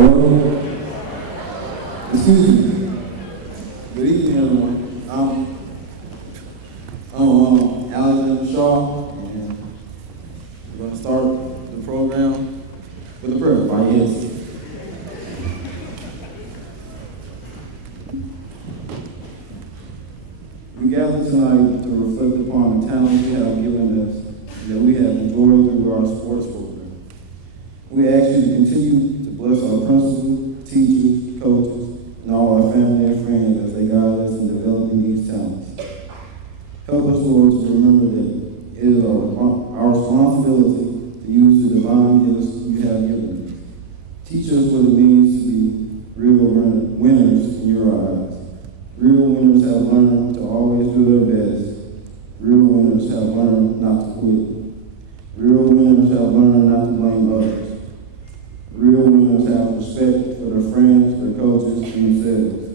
Hello? Excuse me. Good evening, everyone. I'm Alexander Shaw, and we're going to start the program with a prayer. By yes. We gather tonight to reflect upon the talents you have given us that we have enjoyed through our sports program. We ask you to continue to bless our principals, teachers, coaches, and all our family and friends as they guide us in developing these talents. Help us, Lord, to remember that it is our responsibility to use the divine gifts you have given us. Teach us what it means to be real winners in your eyes. Real winners have learned to always do their best. Real winners have learned not to quit. Real winners have learned not to blame others. Real winners have respect for their friends, their coaches, and themselves.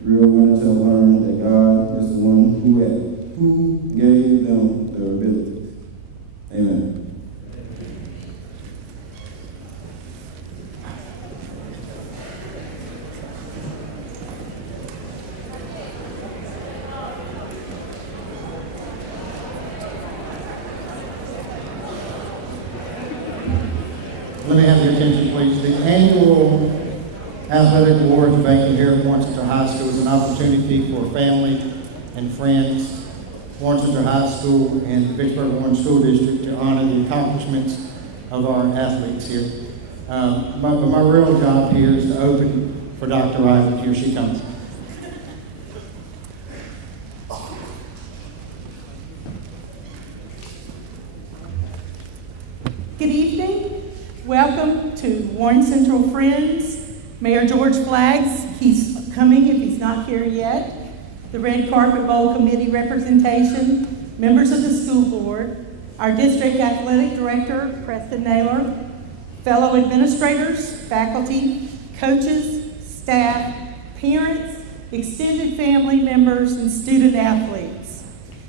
Real winners have learned that God is the one who gave them their abilities. Amen. Let me have your attention, please. The annual Athletic Awards Banquet here at Warren Central High School is an opportunity for family and friends, Warren Central High School and the Vicksburg Warren School District to honor the accomplishments of our athletes here. My real job here is to open for Dr. Riley. Here she comes. Good evening. Welcome to Warren Central Friends. Mayor George Flaggs, he's coming if he's not here yet. The Red Carpet Bowl Committee representation, members of the school board, our district athletic director, Preston Naylor, fellow administrators, faculty, coaches, staff, parents, extended family members, and student athletes.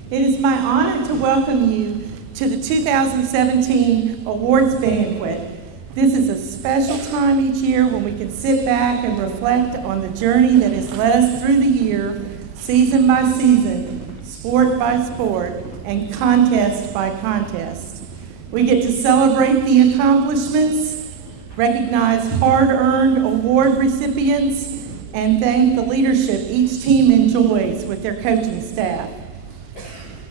It is my honor to welcome you to the 2017 Awards Banquet. This is a special time each year when we can sit back and reflect on the journey that has led us through the year, season by season, sport by sport, and contest by contest. We get to celebrate the accomplishments, recognize hard-earned award recipients, and thank the leadership each team enjoys with their coaching staff.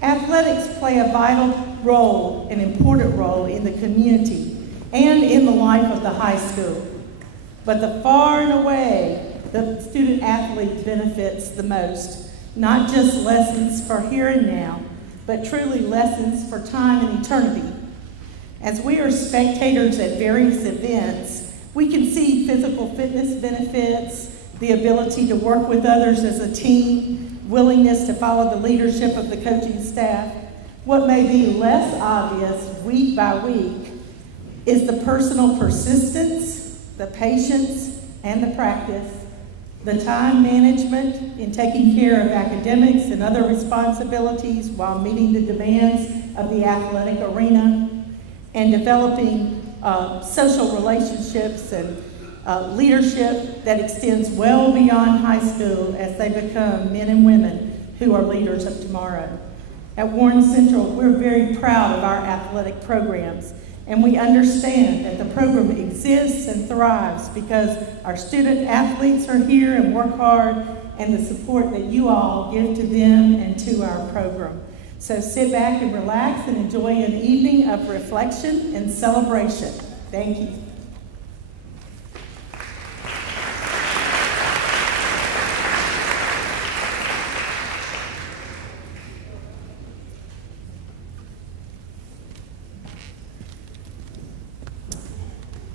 Athletics play a vital role, an important role in the community and in the life of the high school. But the far and away, the student athlete benefits the most, not just lessons for here and now, but truly lessons for time and eternity. As we are spectators at various events, we can see physical fitness benefits, the ability to work with others as a team, willingness to follow the leadership of the coaching staff. What may be less obvious week by week is the personal persistence, the patience, and the practice, the time management in taking care of academics and other responsibilities while meeting the demands of the athletic arena, and developing social relationships and leadership that extends well beyond high school as they become men and women who are leaders of tomorrow. At Warren Central, we're very proud of our athletic programs, and we understand that the program exists and thrives because our student athletes are here and work hard, and the support that you all give to them and to our program. So sit back and relax and enjoy an evening of reflection and celebration. Thank you.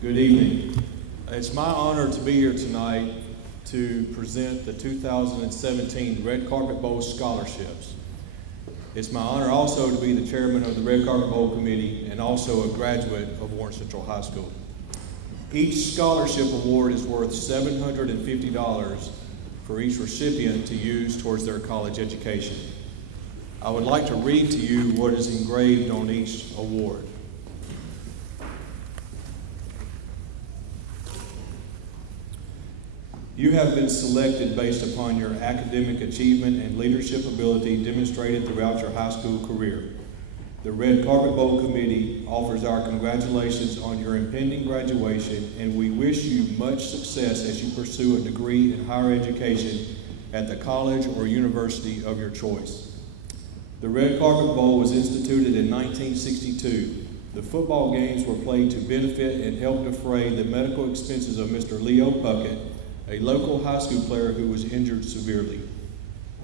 Good evening. It's my honor to be here tonight to present the 2017 Red Carpet Bowl scholarships. It's my honor also to be the chairman of the Red Carpet Bowl Committee and also a graduate of Warren Central High School. Each scholarship award is worth $750 for each recipient to use towards their college education. I would like to read to you what is engraved on each award. You have been selected based upon your academic achievement and leadership ability demonstrated throughout your high school career. The Red Carpet Bowl Committee offers our congratulations on your impending graduation, and we wish you much success as you pursue a degree in higher education at the college or university of your choice. The Red Carpet Bowl was instituted in 1962. The football games were played to benefit and help defray the medical expenses of Mr. Leo Puckett, a local high school player who was injured severely.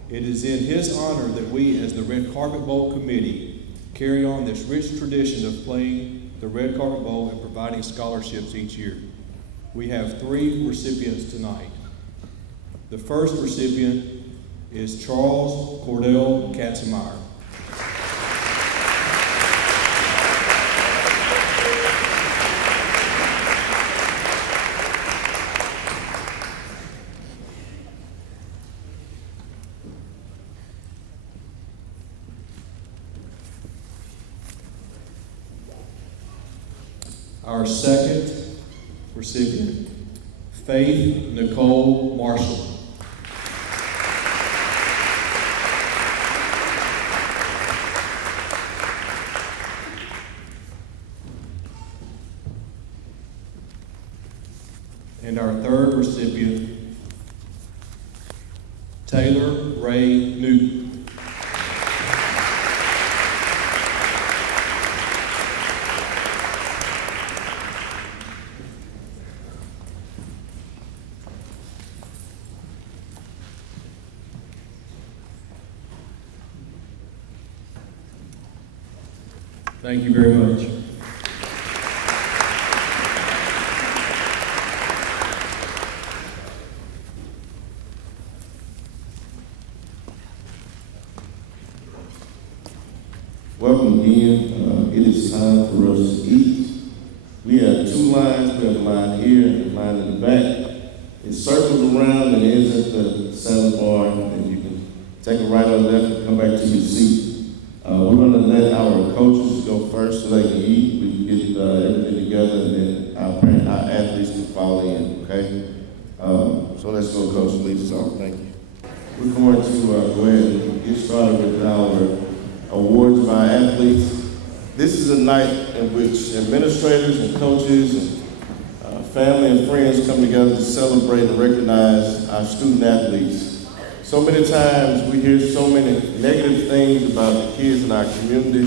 It is in his honor that we, as the Red Carpet Bowl Committee, carry on this rich tradition of playing the Red Carpet Bowl and providing scholarships each year. We have 3 recipients tonight. The first recipient is Charles Cordell Katzenmeyer. Our second recipient, Faith Nicole Marshall. And our third recipient, Taylor Ray Newton. Thank you very much. Welcome again. It is time for us to eat. We have 2 lines. We have a line here and a line in the back. It circles around and ends at the salad bar, and you can take a right or left and come back to your seat. We're going to let our coaches go first so they can eat. We can get everything together, and then our athletes can follow in, okay? So let's go, Coach. Lead us off. Thank you. We're going to go ahead and get started with our awards by athletes. This is a night in which administrators and coaches and family and friends come together to celebrate and recognize our student athletes. So many times we hear so many negative things about the kids in our community,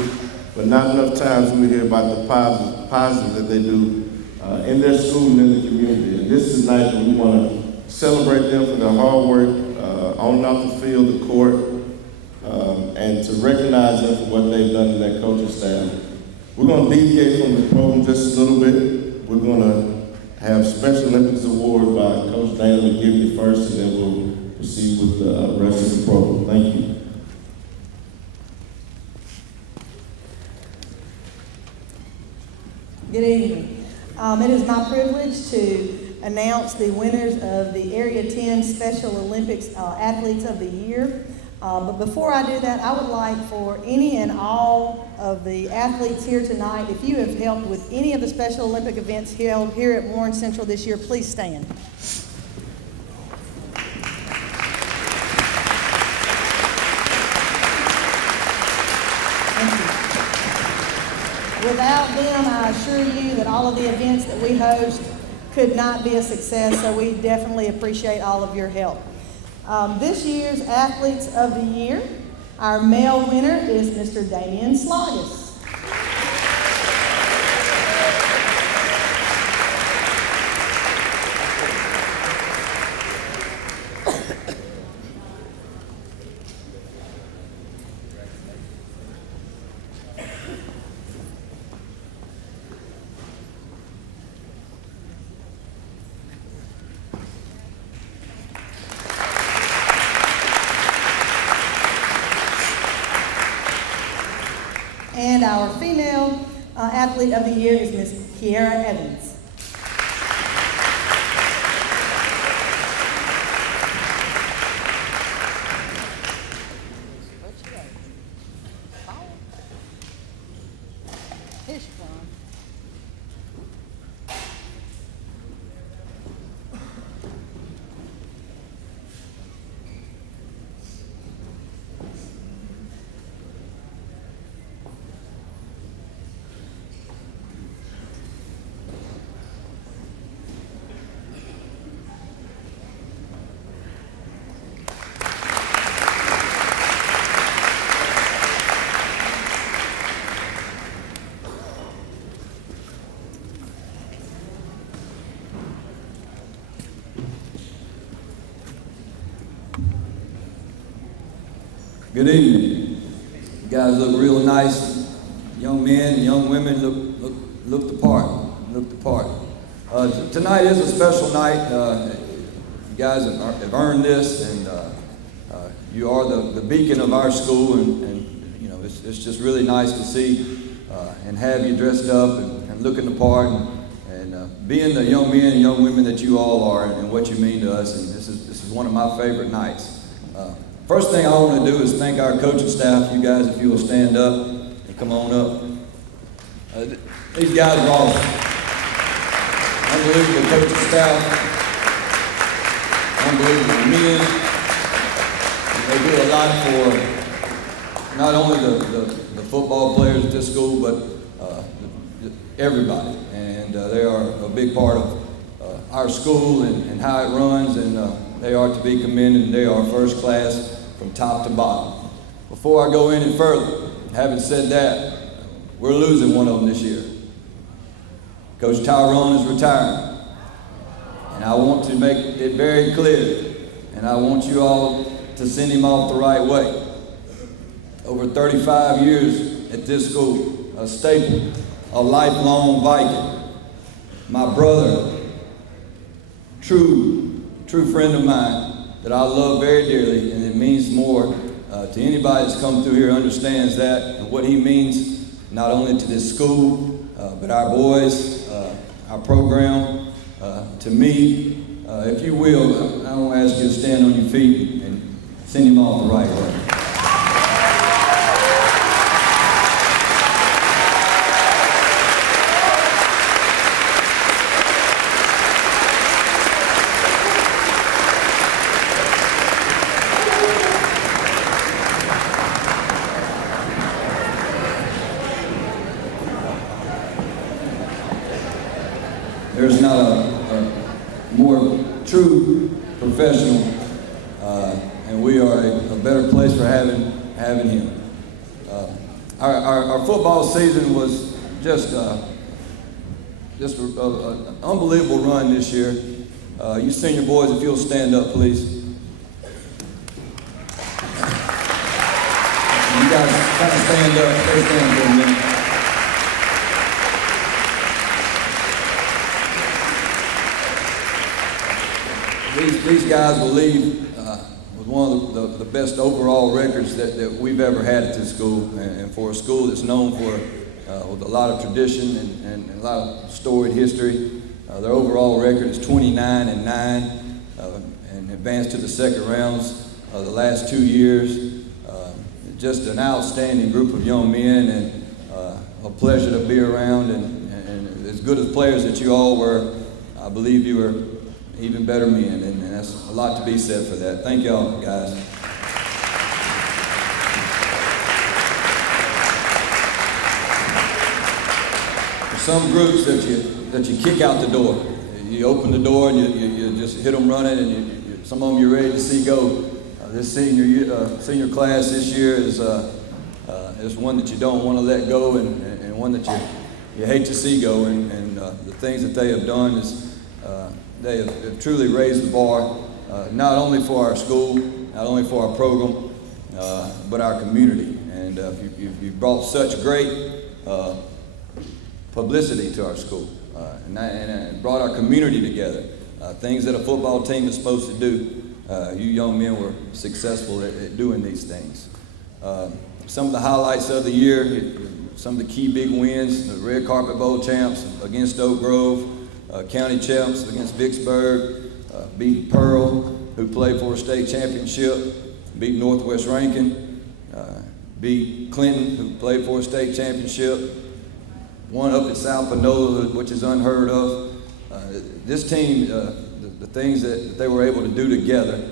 but not enough times we hear about the positive that they do in their school and in the community. And this is a night that we want to celebrate them for their hard work on and off the field, the court, and to recognize them for what they've done in their coaching staff. We're going to deviate from the program just a little bit. We're going to have Special Olympics Award by Coach Dana McGivney first, and then we'll proceed with the rest of the program. Thank you. Good evening. It is my privilege to announce the winners of the Area 10 Special Olympics Athletes of the Year. But before I do that, I would like for any and all of the athletes here tonight, if you have helped with any of the Special Olympic events held here at Warren Central this year, please stand. Thank you. Without them, I assure you that all of the events that we host could not be a success, so we definitely appreciate all of your help. This year's Athletes of the Year, our male winner is Mr. Damian Sloggis. And our female Athlete of the Year is Miss Kiara Evans. Good evening. You guys look real nice. Young men and young women look the part. Tonight is a special night. You guys have earned this, and you are the beacon of our school, and you know it's just really nice to see and have you dressed up and looking the part and being the young men and young women that you all are and what you mean to us. And this is one of my favorite nights. First thing I want to do is thank our coaching staff. You guys, if you will stand up and come on up. These guys are awesome. Unbelievable coaching staff. Unbelievable men. They do a lot for not only the football players at this school, but everybody. And they are a big part of our school and how it runs, and they are to be commended, and they are first class from top to bottom. Before I go any further, having said that, we're losing one of them this year. Coach Tyrone is retiring. And I want to make it very clear, and I want you all to send him off the right way. Over 35 years at this school, a staple, a lifelong Viking. My brother, true friend of mine that I love very dearly, and it means more to anybody that's come through here understands that and what he means not only to this school, but our boys, our program, to me. If you will, I want to ask you to stand on your feet and send him off the right way. There's not a more true professional, and we are a better place for having him. Our football season was just an unbelievable run this year. You senior boys, if you'll stand up, please. You guys kind of stand up. Stay standing for a minute. These guys will leave with one of the best overall records that we've ever had at this school, and for a school that's known for with a lot of tradition and a lot of storied history. Their overall record is 29-9, and advanced to the second rounds the last 2 years. Just an outstanding group of young men, and a pleasure to be around. And as good as players that you all were, I believe you were even better men, and that's a lot to be said for that. Thank y'all, guys. For some groups that you kick out the door, you open the door and you just hit them running, and some of them you're ready to see go. This senior class this year is one that you don't want to let go, and one that you hate to see go, and the things that they have done is they have truly raised the bar, not only for our school, not only for our program, but our community. And you've brought such great publicity to our school, and brought our community together. Things that a football team is supposed to do. You young men were successful at doing these things. Some of the highlights of the year, some of the key big wins: the Red Carpet Bowl champs against Oak Grove. County champs against Vicksburg, beat Pearl, who played for a state championship, beat Northwest Rankin, beat Clinton, who played for a state championship, won up at South Panola, which is unheard of. This team, the things that they were able to do together,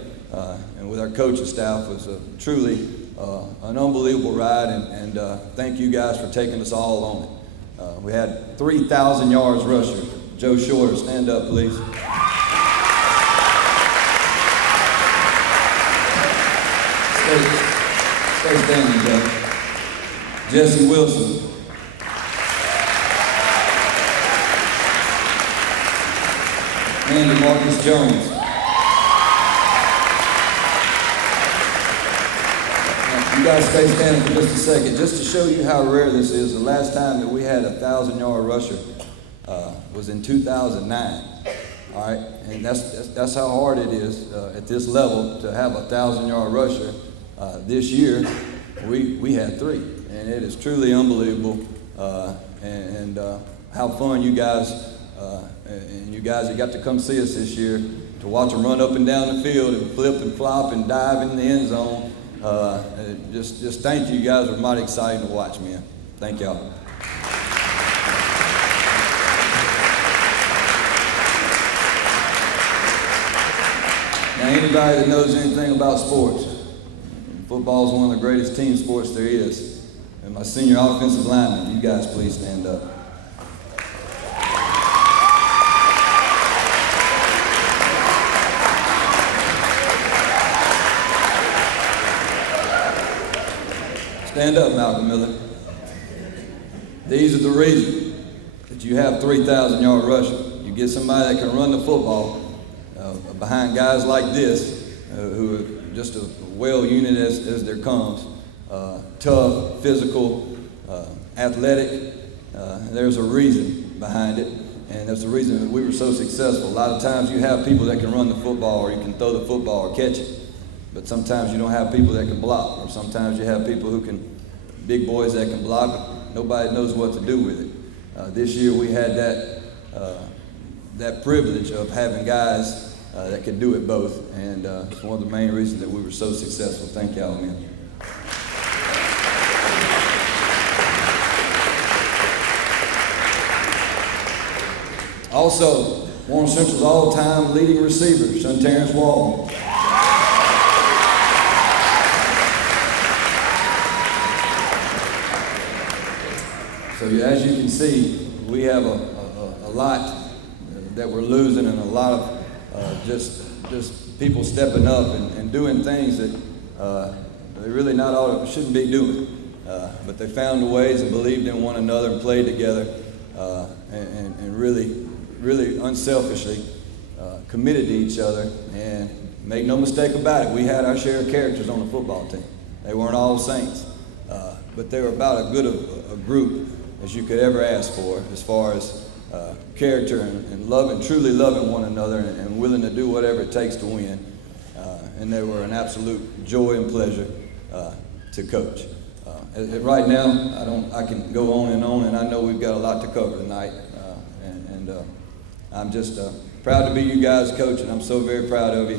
and with our coaching staff, was truly an unbelievable ride, and thank you guys for taking us all on it. We had 3,000 yards rushing. Joe Shorter, stand up, please. Stay standing, Joe. Jesse Wilson. Andy Marcus Jones. You guys stay standing for just a second. Just to show you how rare this is, the last time that we had a 1,000-yard rusher was in 2009. All right, and that's how hard it is at this level to have a 1,000-yard rusher. This year, we had 3, and it is truly unbelievable. And how fun you guys and you guys that got to come see us this year to watch them run up and down the field and flip and flop and dive in the end zone. Just thank you. You guys are mighty exciting to watch, man. Thank y'all. Now, anybody that knows anything about sports, football is one of the greatest team sports there is. And my senior offensive lineman, you guys please stand up. Stand up, Malcolm Miller. These are the reason that you have 3,000-yard rushing. You get somebody that can run the football behind guys like this, who are just a well unit as there comes. Tough, physical, athletic. There's a reason behind it, and that's the reason that we were so successful. A lot of times you have people that can run the football, or you can throw the football or catch it. But sometimes you don't have people that can block, or sometimes you have people who can, big boys that can block, but nobody knows what to do with it. This year we had that privilege of having guys that could do it both, and it's one of the main reasons that we were so successful. Thank y'all, man. Also, Warren Central's all-time leading receiver, Shunterrence Walton. So as you can see, we have a lot that we're losing, and a lot of just people stepping up and doing things that they really shouldn't be doing. But they found ways and believed in one another and played together and really unselfishly committed to each other. And make no mistake about it, we had our share of characters on the football team. They weren't all saints, but they were about as good a group as you could ever ask for, as far as character and loving, truly loving one another, and willing to do whatever it takes to win. And they were an absolute joy and pleasure to coach. Right now, I can go on, and I know we've got a lot to cover tonight. I'm just proud to be you guys' coach, and I'm so very proud of you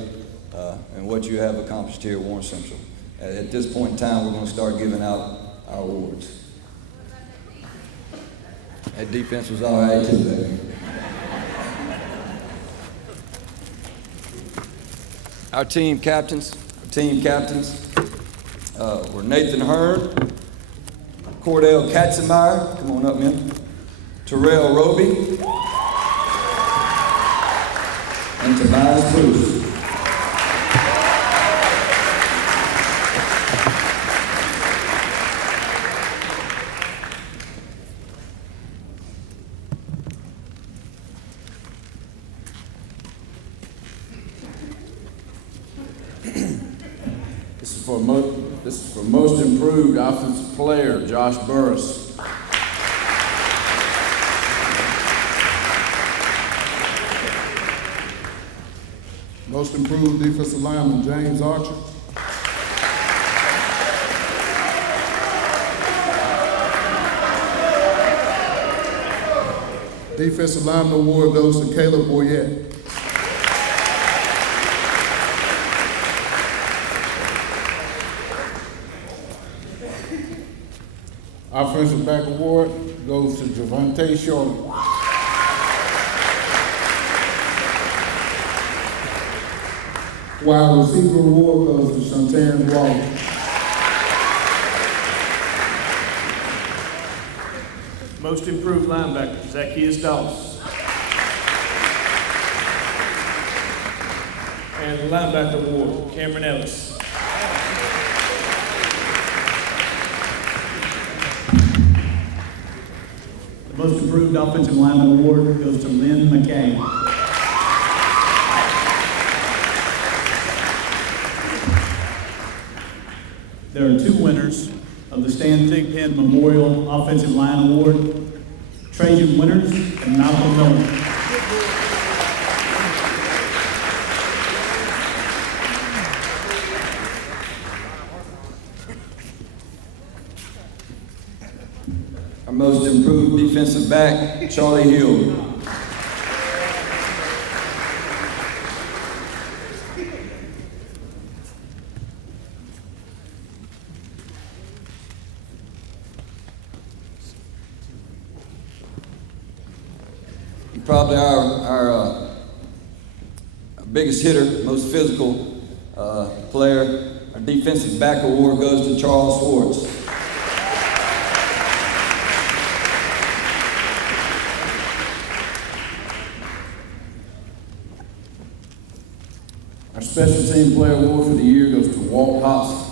and what you have accomplished here at Warren Central. At this point in time, we're going to start giving out our awards. That defense was all right too, baby. Our team captains were Nathan Hearn, Cordell Katzenmeyer, come on up, man, Terrell Roby, and Tobias Bruce. This is for most improved offensive player, Josh Burris. Most improved defensive lineman, James Archer. Defensive lineman award goes to Caleb Boyette. Offensive back award goes to Javante Shorty. Wide receiver award goes to Shunterrence Walton. Most improved linebacker, Zacchaeus Dawes. And the linebacker award, Cameron Ellis. Most improved offensive lineman award goes to Lynn McKay. There are two winners of the Stan Thigpen Memorial Offensive Line Award, Trajan Winters and Malcolm Miller. Our most improved defensive back, Charlie Hill. Probably our biggest hitter, most physical player. Our defensive back award goes to Charles Swartz. Our special team player award for the year goes to Walt Hobson.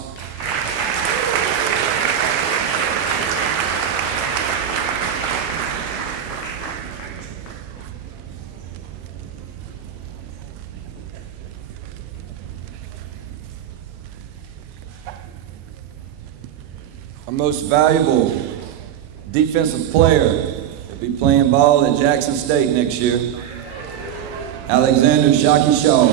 Our most valuable defensive player will be playing ball at Jackson State next year, Alexander Shockey Shaw.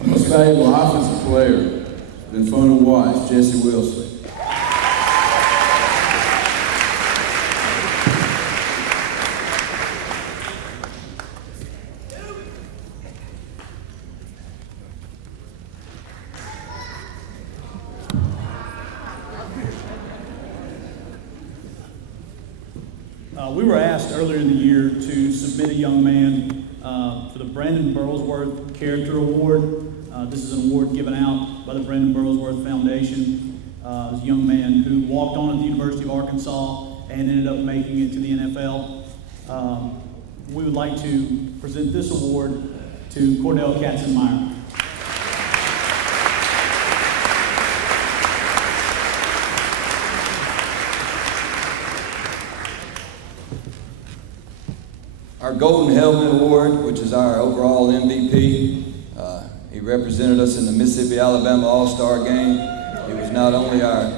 Our most valuable offensive player, been fun to watch, Jesse Wilson. We were asked earlier in the year to submit a young man for the Brandon Burlsworth Character Award. This is an award given out by the Brandon Burlsworth Foundation. This young man who walked on at the University of Arkansas and ended up making it to the NFL. We would like to present this award to Cordell Katzenmeyer. Our Golden Helmet Award, which is our overall MVP. He represented us in the Mississippi-Alabama All-Star game. He was not only our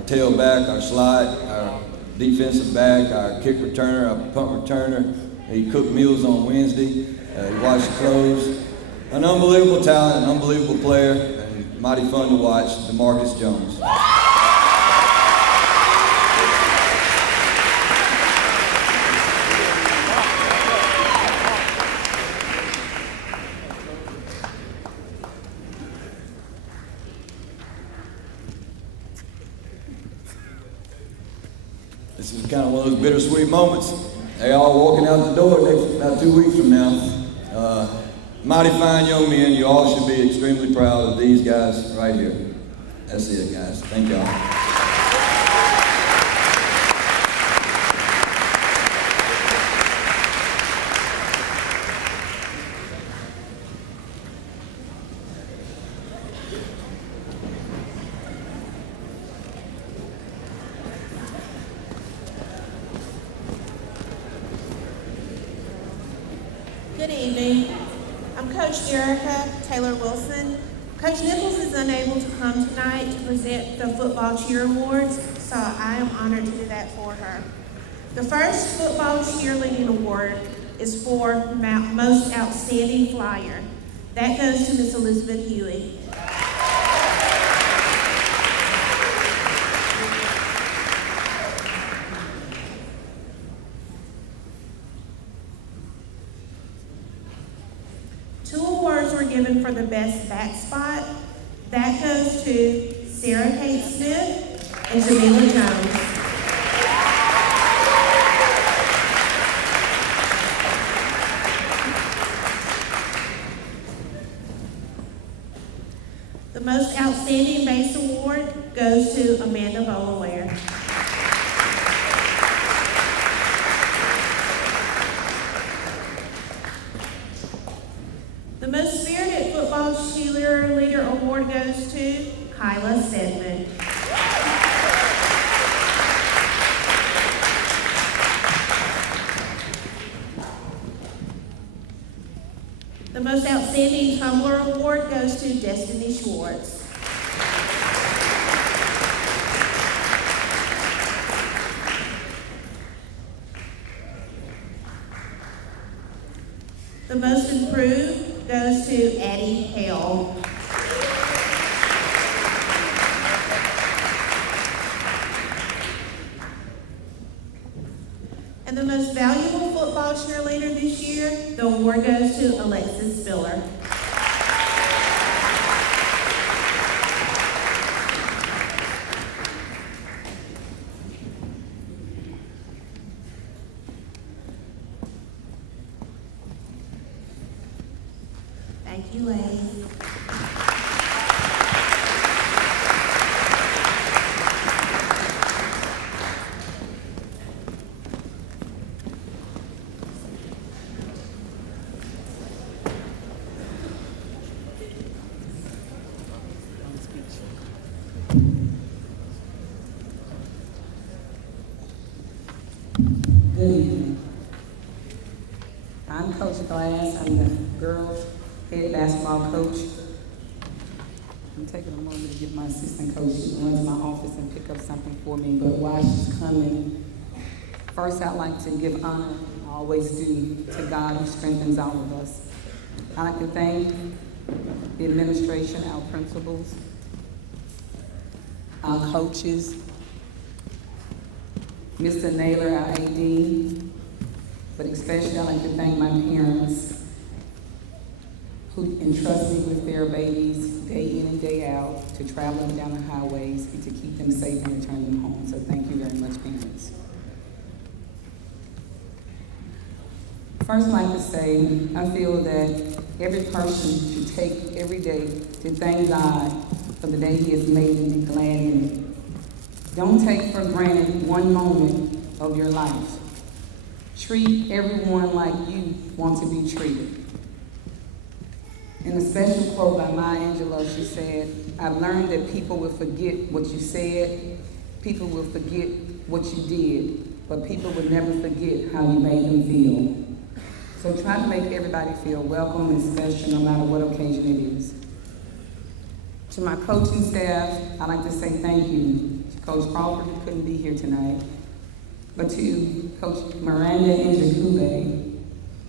tailback, our slot, our defensive back, our kick returner, our punt returner. He cooked meals on Wednesday. He washed clothes. An unbelievable talent, an unbelievable player, and mighty fun to watch, DeMarcus Jones. This is kind of one of those bittersweet moments. They all walking out the door about 2 weeks from now. Mighty fine young men. You all should be extremely proud of these guys right here. That's it, guys. Thank y'all. Good evening. I'm Coach Erica Taylor Wilson. Coach Nichols is unable to come tonight to present the Football Cheer Awards, so I am honored to do that for her. The first Football Cheerleading Award is for Most Outstanding Flyer. That goes to Miss Elizabeth Huey. Given for the best back spot. That goes to Sarah Kate Smith and Jamila Jones. The most outstanding base award goes to Amanda Bolaware. The most spirited football cheerleader award goes to Kyla Sedman. The most outstanding tumbler award goes to Destiny Schwartz. The most improved goes to Addie Hale. And the most valuable football cheerleader this year, the award goes to Alexis Spiller. Thank you, ladies. Good evening. I'm Coach Glass. I'm the girls' head basketball coach. I'm taking a moment to give my assistant coach who runs my office and pick up something for me. But while she's coming, first I'd like to give honor, I always do, to God who strengthens all of us. I'd like to thank the administration, our principals, our coaches, Mr. Naylor, our AD, but especially I'd like to thank my parents who entrust me with their babies day in and day out to travel them down the highways and to keep them safe and return them home. So thank you very much, parents. First, I'd like to say, I feel that every person should take every day to thank God for the day He has made and be glad in it. Don't take for granted one moment of your life. Treat everyone like you want to be treated. In a special quote by Maya Angelou, she said, "I've learned that people will forget what you said, people will forget what you did, but people will never forget how you made them feel." So try to make everybody feel welcome and special no matter what occasion it is. To my coaching staff, I'd like to say thank you. Coach Crawford, who couldn't be here tonight, but to Coach Miranda Njakube,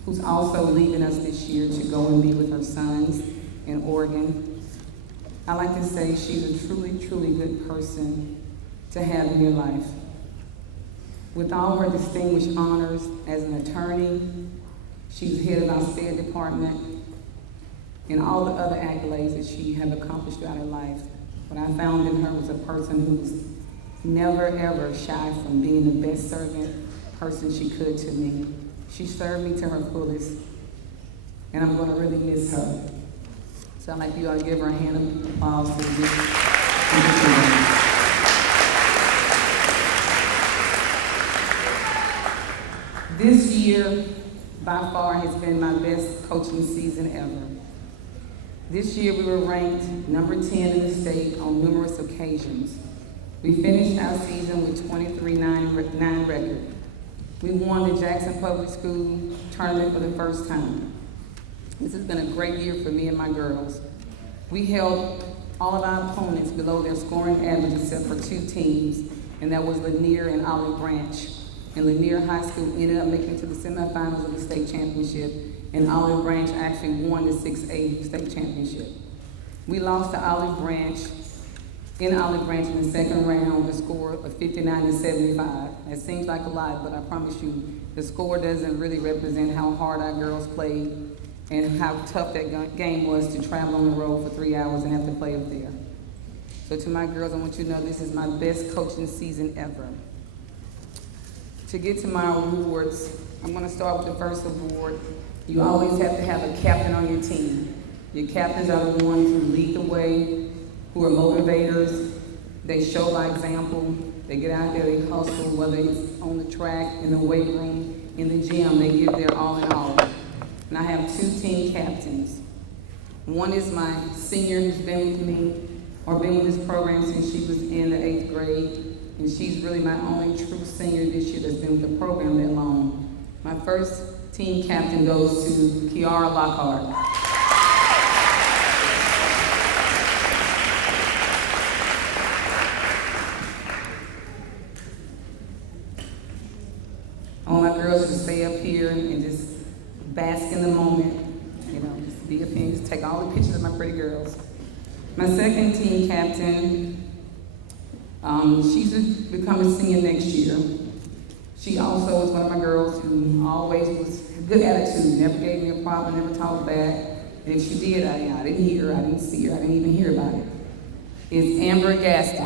who's also leaving us this year to go and be with her sons in Oregon. I like to say she's a truly, truly good person to have in your life. With all her distinguished honors as an attorney, she's head of our State Department, and all the other accolades that she has accomplished throughout her life. What I found in her was a person who was never ever shy from being the best servant person she could to me. She served me to her fullest, and I'm going to really miss her. So I'd like you all to give her a hand of applause for this. This year, by far, has been my best coaching season ever. This year, we were ranked number 10 in the state on numerous occasions. We finished our season with 23-9 record. We won the Jackson Public School tournament for the first time. This has been a great year for me and my girls. We held all of our opponents below their scoring average except for two teams, and that was Lanier and Olive Branch. And Lanier High School ended up making it to the semifinals of the state championship, and Olive Branch actually won the 6A state championship. We lost to Olive Branch in the second round, the score of 59-75. It seems like a lot, but I promise you, the score doesn't really represent how hard our girls played and how tough that game was to travel on the road for 3 hours and have to play up there. So to my girls, I want you to know this is my best coaching season ever. To get to my awards, I'm going to start with the first award. You always have to have a captain on your team. Your captains are the ones who lead the way, who are motivators. They show by example. They get out there, they hustle, whether it's on the track, in the weight room, in the gym, they give their all in all. And I have two team captains. One is my senior who's been with me, or been with this program since she was in the 8th grade. And she's really my only true senior this year that's been with the program that long. My first team captain goes to Kiara Lockhart. I want my girls to stay up here and just bask in the moment. You know, just be up here and just take all the pictures of my pretty girls. My second team captain, she's become a senior next year. She also was one of my girls who always was good attitude, never gave me a problem, never talked back. And if she did, I didn't hear her, I didn't see her, I didn't even hear about it. It's Amber Gaston.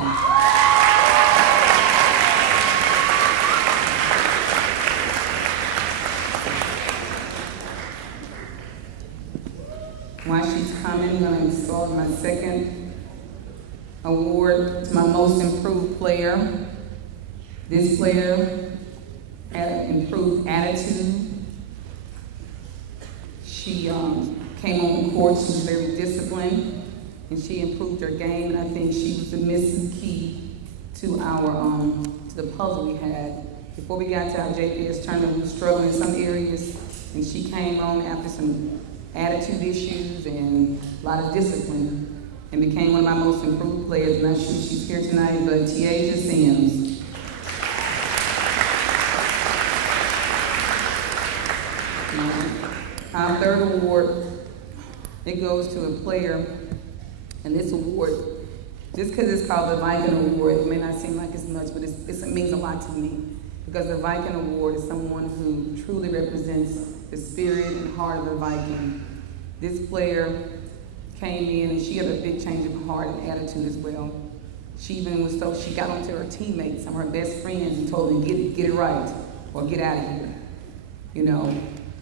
While she's coming, I'm going to install my second award to my most improved player. This player had an improved attitude. She came on the court, she was very disciplined, and she improved her game, and I think she was the missing key to our to the puzzle we had. Before we got to our JPS tournament, we were struggling in some areas, and she came on after some attitude issues and a lot of discipline, and became one of my most improved players. I'm not sure she's here tonight, but Tiaja Sims. Our third award, it goes to a player, and this award, just because it's called the Viking Award, it may not seem like it's much, but it means a lot to me. Because the Viking Award is someone who truly represents the spirit and heart of the Viking. This player came in and she had a big change of heart and attitude as well. She even was so, she got onto her teammates, some of her best friends, and told them, get it right, or get out of here. You know,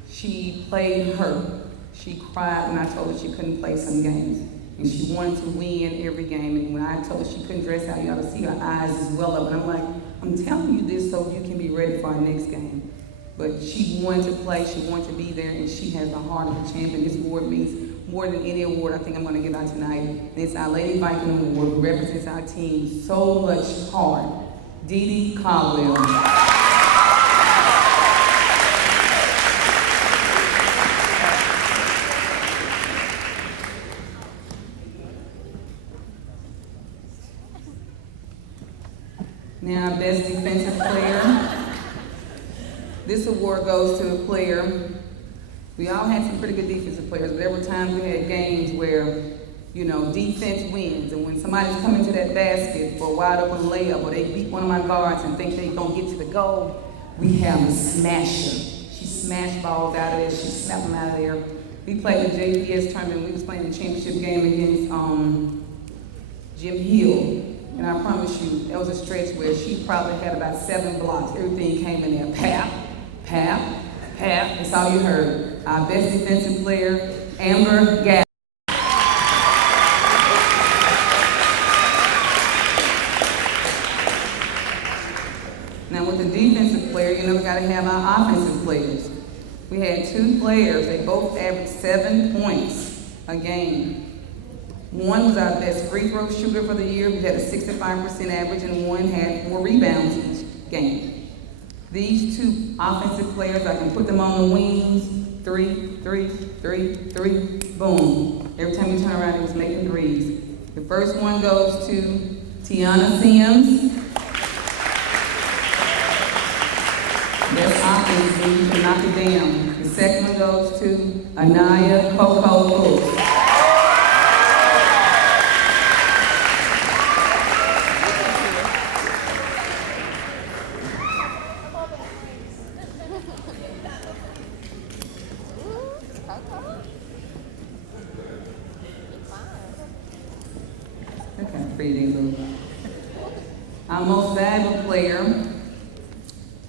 she played hurt. She cried when I told her she couldn't play some games. And she wanted to win every game. And when I told her she couldn't dress out, you ought to see her eyes as well up. And I'm like, I'm telling you this so you can be ready for our next game. But she wanted to play, she wanted to be there, and she has the heart of a champion. This award means more than any award I think I'm going to give out tonight. And it's our Lady Viking Award, who represents our team so much heart. Dee Dee Caldwell. Now, best defensive player. This award goes to a player. We all had some pretty good defensive players, but there were times we had games where, you know, defense wins. And when somebody's coming to that basket for a wide open layup, or they beat one of my guards and think they're gonna get to the goal, we have a smasher. She smashed balls out of there, she snapped them out of there. We played the JPS tournament, we was playing the championship game against Jim Hill. And I promise you, there was a stretch where she probably had about 7 blocks. Everything came in there, pap, pap, pap. That's all you heard. Our best defensive player, Amber Gass. Now with the defensive player, you know we gotta have our offensive players. We had 2 players, they both averaged 7 points a game. One was our best free throw shooter for the year, who had a 65% average, and one had 4 rebounds each game. These 2 offensive players, I can put them on the wings, 3, 3, 3, 3, boom. Every time you turn around, it was making threes. The first one goes to Tiana Sims. Best offense, when you can knock it down. The second one goes to Anaya Coco. Our most valuable player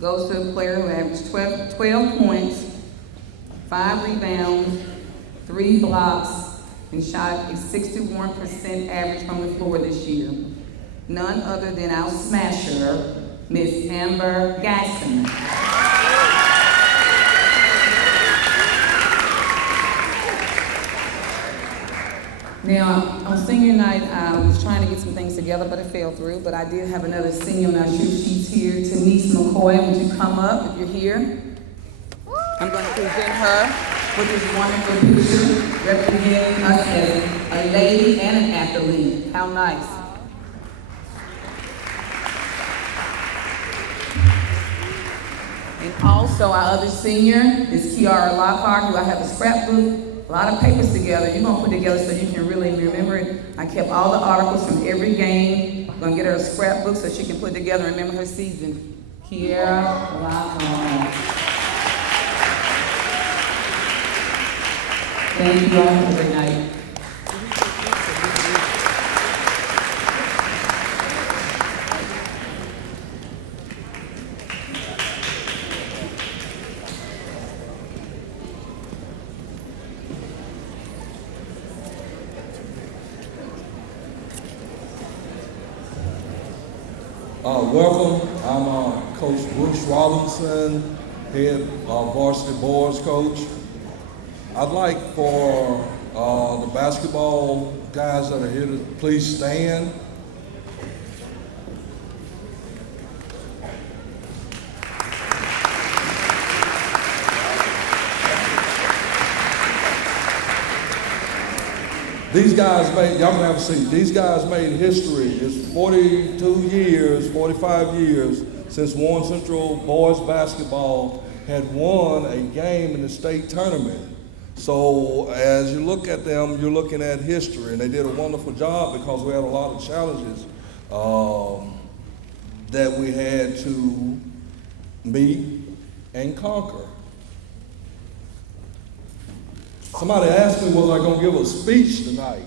goes to a player who averaged 12 points, 5 rebounds, 3 blocks, and shot a 61% average from the floor this year. None other than our smasher, Miss Amber Gaston. Now, on senior night, I was trying to get some things together, but it fell through. But I did have another senior, I'm not sure she's here. Denise McCoy, would you come up if you're here? I'm going to present her with this wonderful picture representing us as a lady and an athlete. How nice. And also our other senior is Kiara Lockhart, who I have a scrapbook, a lot of papers together. You're gonna put together so you can really remember it. I kept all the articles from every game. I'm gonna get her a scrapbook so she can put together and remember her season. Kiara Lockhart. Thank you all. Have a great night. Welcome. I'm Coach Bruce Robinson, head varsity boys coach. I'd like for the basketball guys that are here to please stand. These guys made, y'all can have a seat, these guys made history. It's 42 years, 45 years since Warren Central boys basketball had won a game in the state tournament. So as you look at them, you're looking at history, and they did a wonderful job because we had a lot of challenges that we had to meet and conquer. Somebody asked me, was I going to give a speech tonight?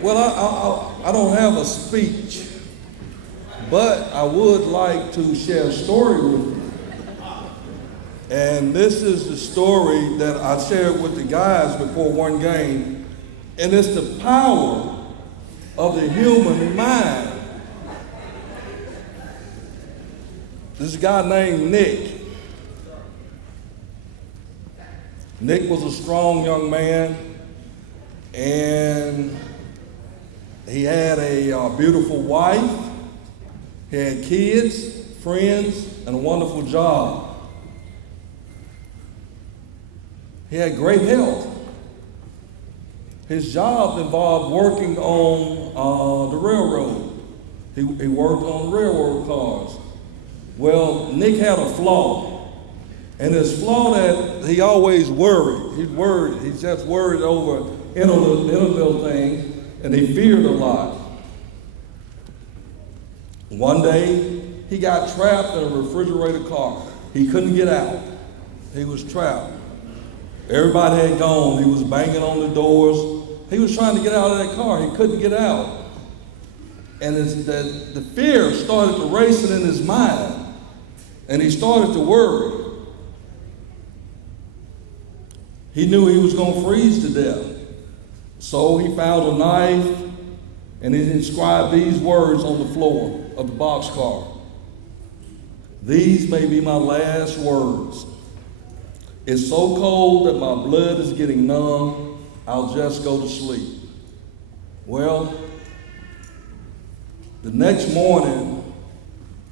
Well, I don't have a speech, but I would like to share a story with you. And this is the story that I shared with the guys before one game, and it's the power of the human mind. This is a guy named Nick. Nick was a strong young man, and he had a beautiful wife, he had kids, friends, and a wonderful job. He had great health. His job involved working on the railroad. He worked on railroad cars. Well, Nick had a flaw, and his flaw that he always worried. He just worried over in a little thing, and he feared a lot. One day, he got trapped in a refrigerated car. He couldn't get out. He was trapped. Everybody had gone. He was banging on the doors. He was trying to get out of that car. He couldn't get out. And the fear started to racing in his mind. And he started to worry. He knew he was going to freeze to death. So he found a knife and he inscribed these words on the floor of the boxcar. These may be my last words. It's so cold that my blood is getting numb. I'll just go to sleep. Well, the next morning,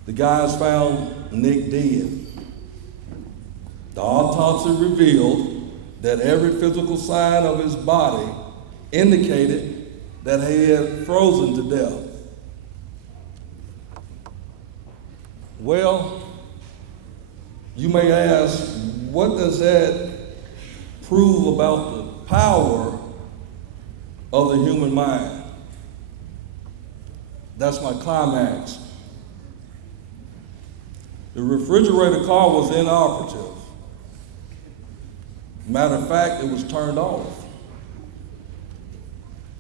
the guys found Nick dead. The autopsy revealed that every physical sign of his body indicated that he had frozen to death. Well, you may ask, what does that prove about the power of the human mind? That's my climax. The refrigerator car was inoperative. Matter of fact, it was turned off.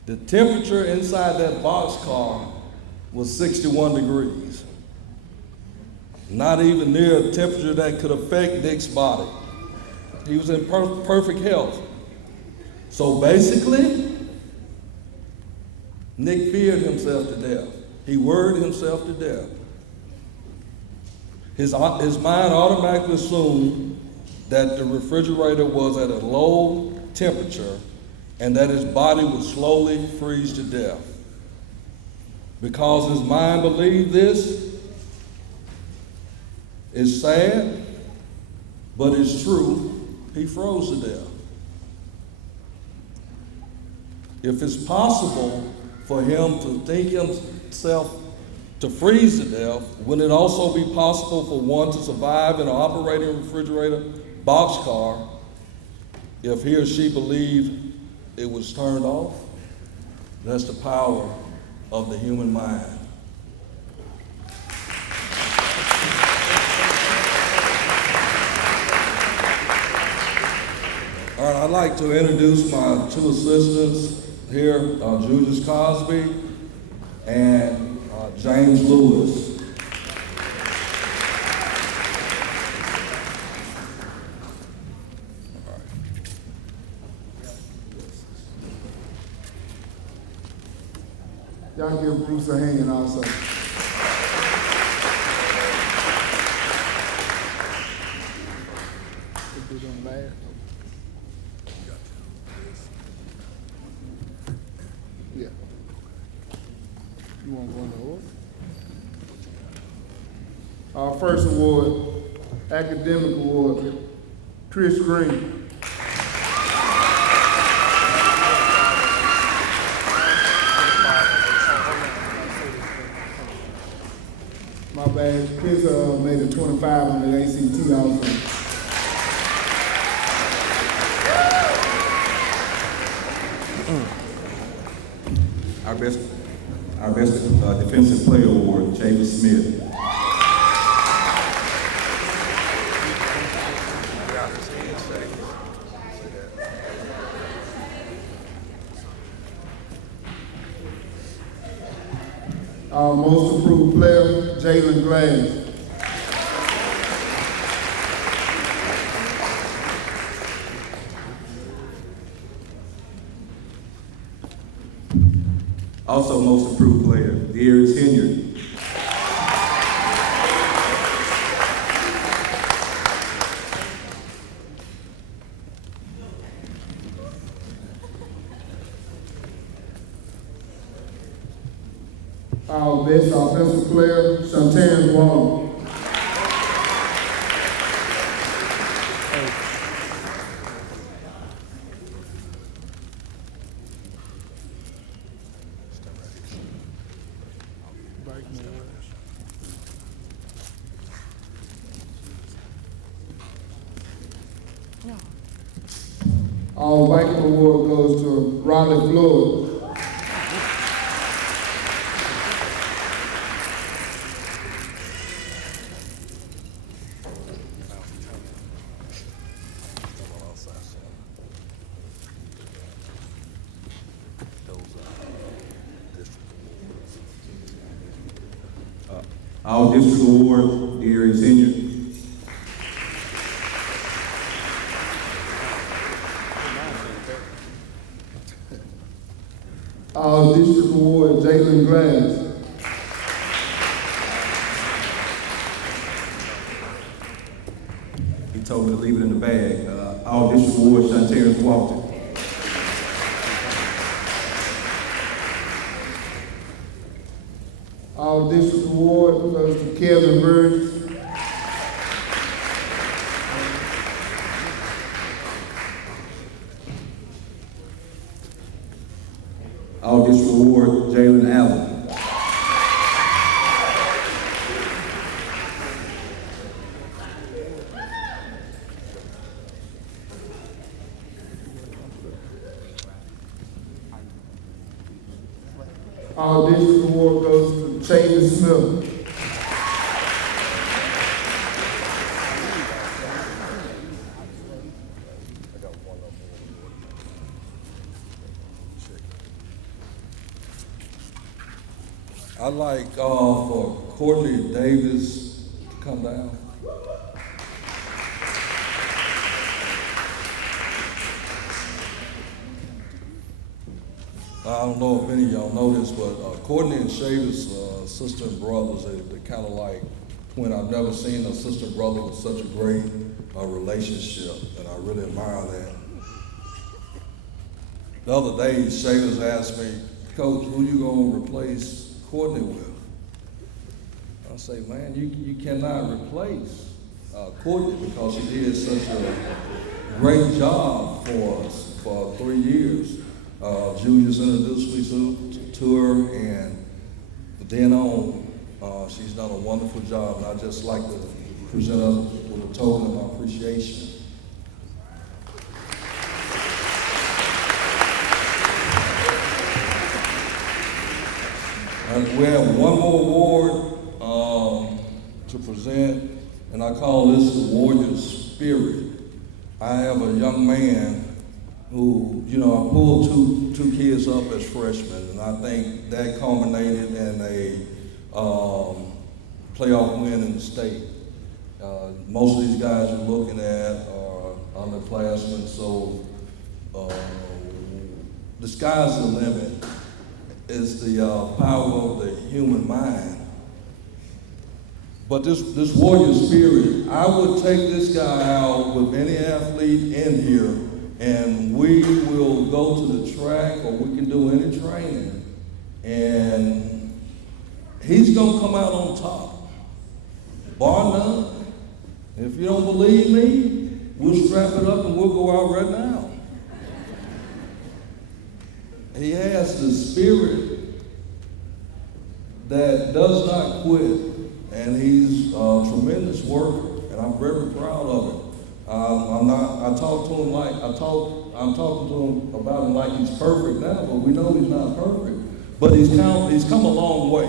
The temperature inside that boxcar was 61 degrees. Not even near a temperature that could affect Nick's body. He was in perfect health. So basically, Nick feared himself to death. He worried himself to death. His mind automatically assumed that the refrigerator was at a low temperature and that his body would slowly freeze to death. because his mind believed this. It's sad, but it's true. He froze to death. If it's possible for him to think himself to freeze to death, wouldn't it also be possible for one to survive in an operating refrigerator boxcar if he or she believed it was turned off? That's the power of the human mind. All right, I'd like to introduce my two assistants here, Julius Cosby and James Lewis. Y'all give Bruce a hand also. Yeah. You want to go in the order? Our first award, academic award, Chris Green. My bad. Chris made a 25 on the ACT also. Our best defensive player award, Javis Smith. Our most improved player, Jalen Glass. Also most improved player, Darius Hilliard. Our best offensive player, Shantaran Waller. Our Viking award goes to Ronnie Floyd. Our district award, Darius Hilliard. Our district award, Jalen Glass. He told me to leave it in the bag. Our district award, Shantaran Walton. Our district award goes to Kevin Burns. Our district award, Jalen Allen. Our district award goes to Chayton Smith. I'd like for Courtney Davis to come down. I don't know if any of y'all know this, but Courtney and Shay's sister and brothers, they're kind of like twin. I've never seen a sister and brother with such a great relationship, and I really admire that. The other day, Shayla's asked me, Coach, who you gonna replace Courtney with. I say, man, you cannot replace Courtney because she did such a great job for us for 3 years. Julius introduced me to her, and from then on, she's done a wonderful job, and I'd just like to present her with a token of my appreciation. We have one more award to present, and I call this the Warrior Spirit. I have a young man who, I pulled two kids up as freshmen, and I think that culminated in a playoff win in the state. Most of these guys you're looking at are underclassmen, so the sky's the limit. It's the power of the human mind. But this warrior spirit, I would take this guy out with any athlete in here, and we will go to the track, or we can do any training, and he's gonna come out on top, bar none. If you don't believe me, we'll strap it up and we'll go out right now. He has the spirit that does not quit. And he's a tremendous worker, and I'm very proud of it. I'm talking to him about him like he's perfect now, but we know he's not perfect. But he's come a long way.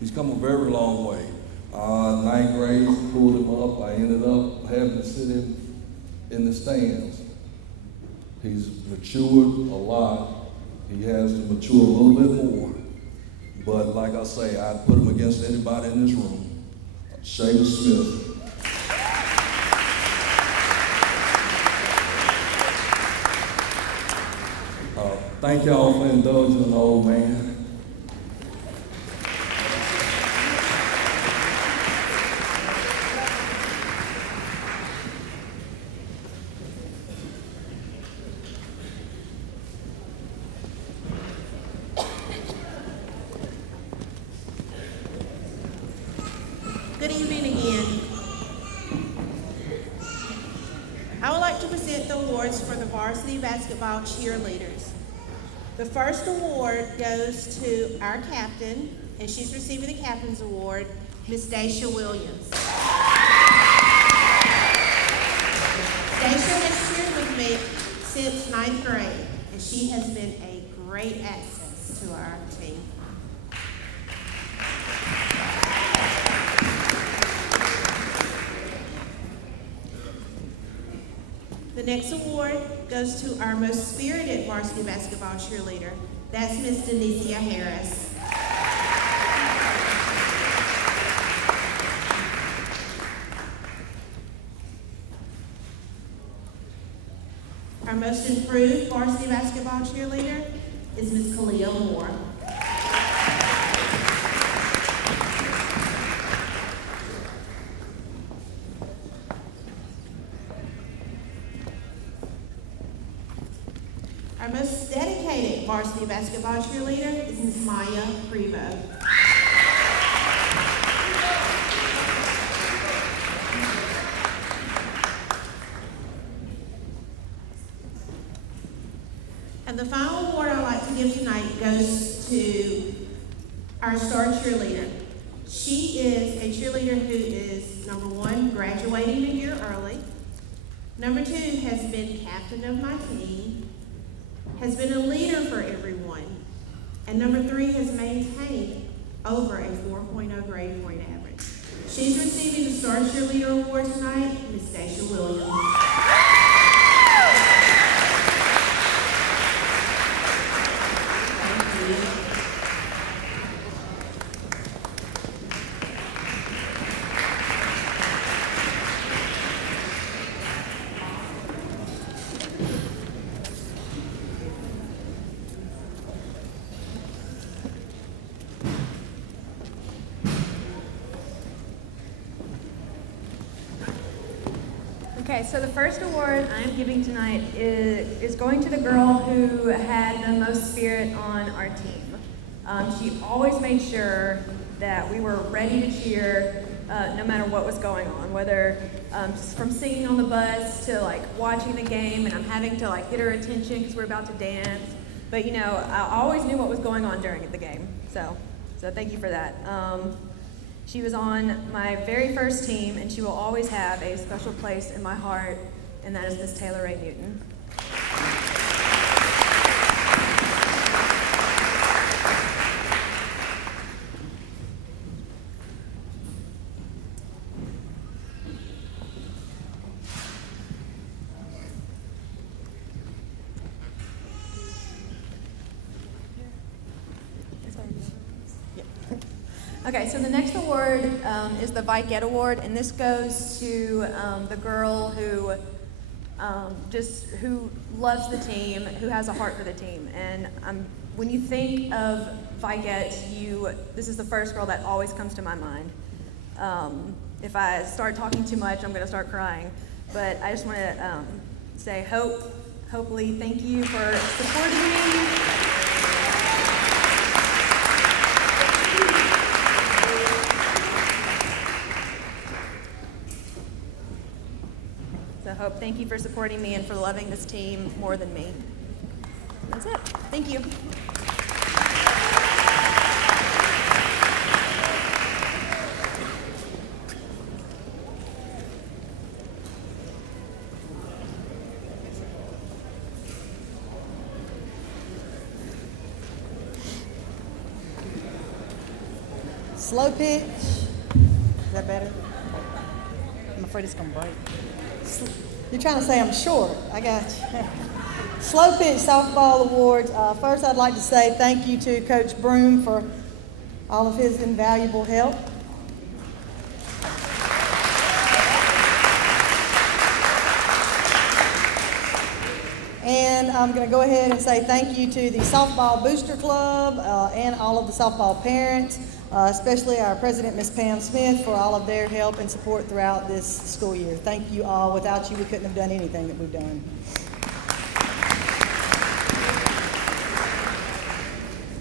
He's come a very long way. Ninth grade, pulled him up. I ended up having to sit in the stands. He's matured a lot. He has to mature a little bit more. But like I say, I'd put him against anybody in this room. Seamus Smith. Thank y'all for indulging an old man. Good evening again. I would like to present the awards for the varsity basketball cheerleaders. The first award goes to our captain, and she's receiving the captain's award, Miss Daisha Williams. Daisha has cheered with me since 9th grade, and she has been a great access to our team. The next award goes to our most spirited varsity basketball cheerleader. That's Miss Denicia Harris. Our most improved varsity basketball cheerleader is Miss Kalia Moore. Our most dedicated varsity basketball cheerleader is Miss Maya Prevo. And the final award I'd like to give tonight goes to our star cheerleader. She is a cheerleader who is, number one, graduating a year early. Number two, has been captain of my team. Has been a leader for everyone. And number three, has maintained over a 4.0 grade point average. She's receiving the Star Cheerleader Award tonight, Miss Daisha Williams. Thank you. Okay, so the first award I'm giving tonight is going to the girl who had the most spirit on our team. She always made sure that we were ready to cheer no matter what was going on, whether just from singing on the bus to like watching the game, and I'm having to like get her attention because we're about to dance. But you know, I always knew what was going on during the game. So thank you for that. She was on my very first team, and she will always have a special place in my heart, and that is Miss Taylor Ray Newton. Okay, so the next award is the Vickett Award, and this goes to the girl who who loves the team, who has a heart for the team. And when you think of Vickett, this is the first girl that always comes to my mind. If I start talking too much, I'm going to start crying. But I just want to say, hopefully, thank you for supporting me. Thank you for supporting me and for loving this team more than me. That's it. Thank you. Slow pitch. Is that better? I'm afraid it's going to break. You're trying to say I'm short. I got you. Slow pitch softball awards. First, I'd like to say thank you to Coach Broom for all of his invaluable help. And I'm going to go ahead and say thank you to the Softball Booster Club and all of the softball parents, especially our president, Ms. Pam Smith, for all of their help and support throughout this school year. Thank you all. Without you, we couldn't have done anything that we've done.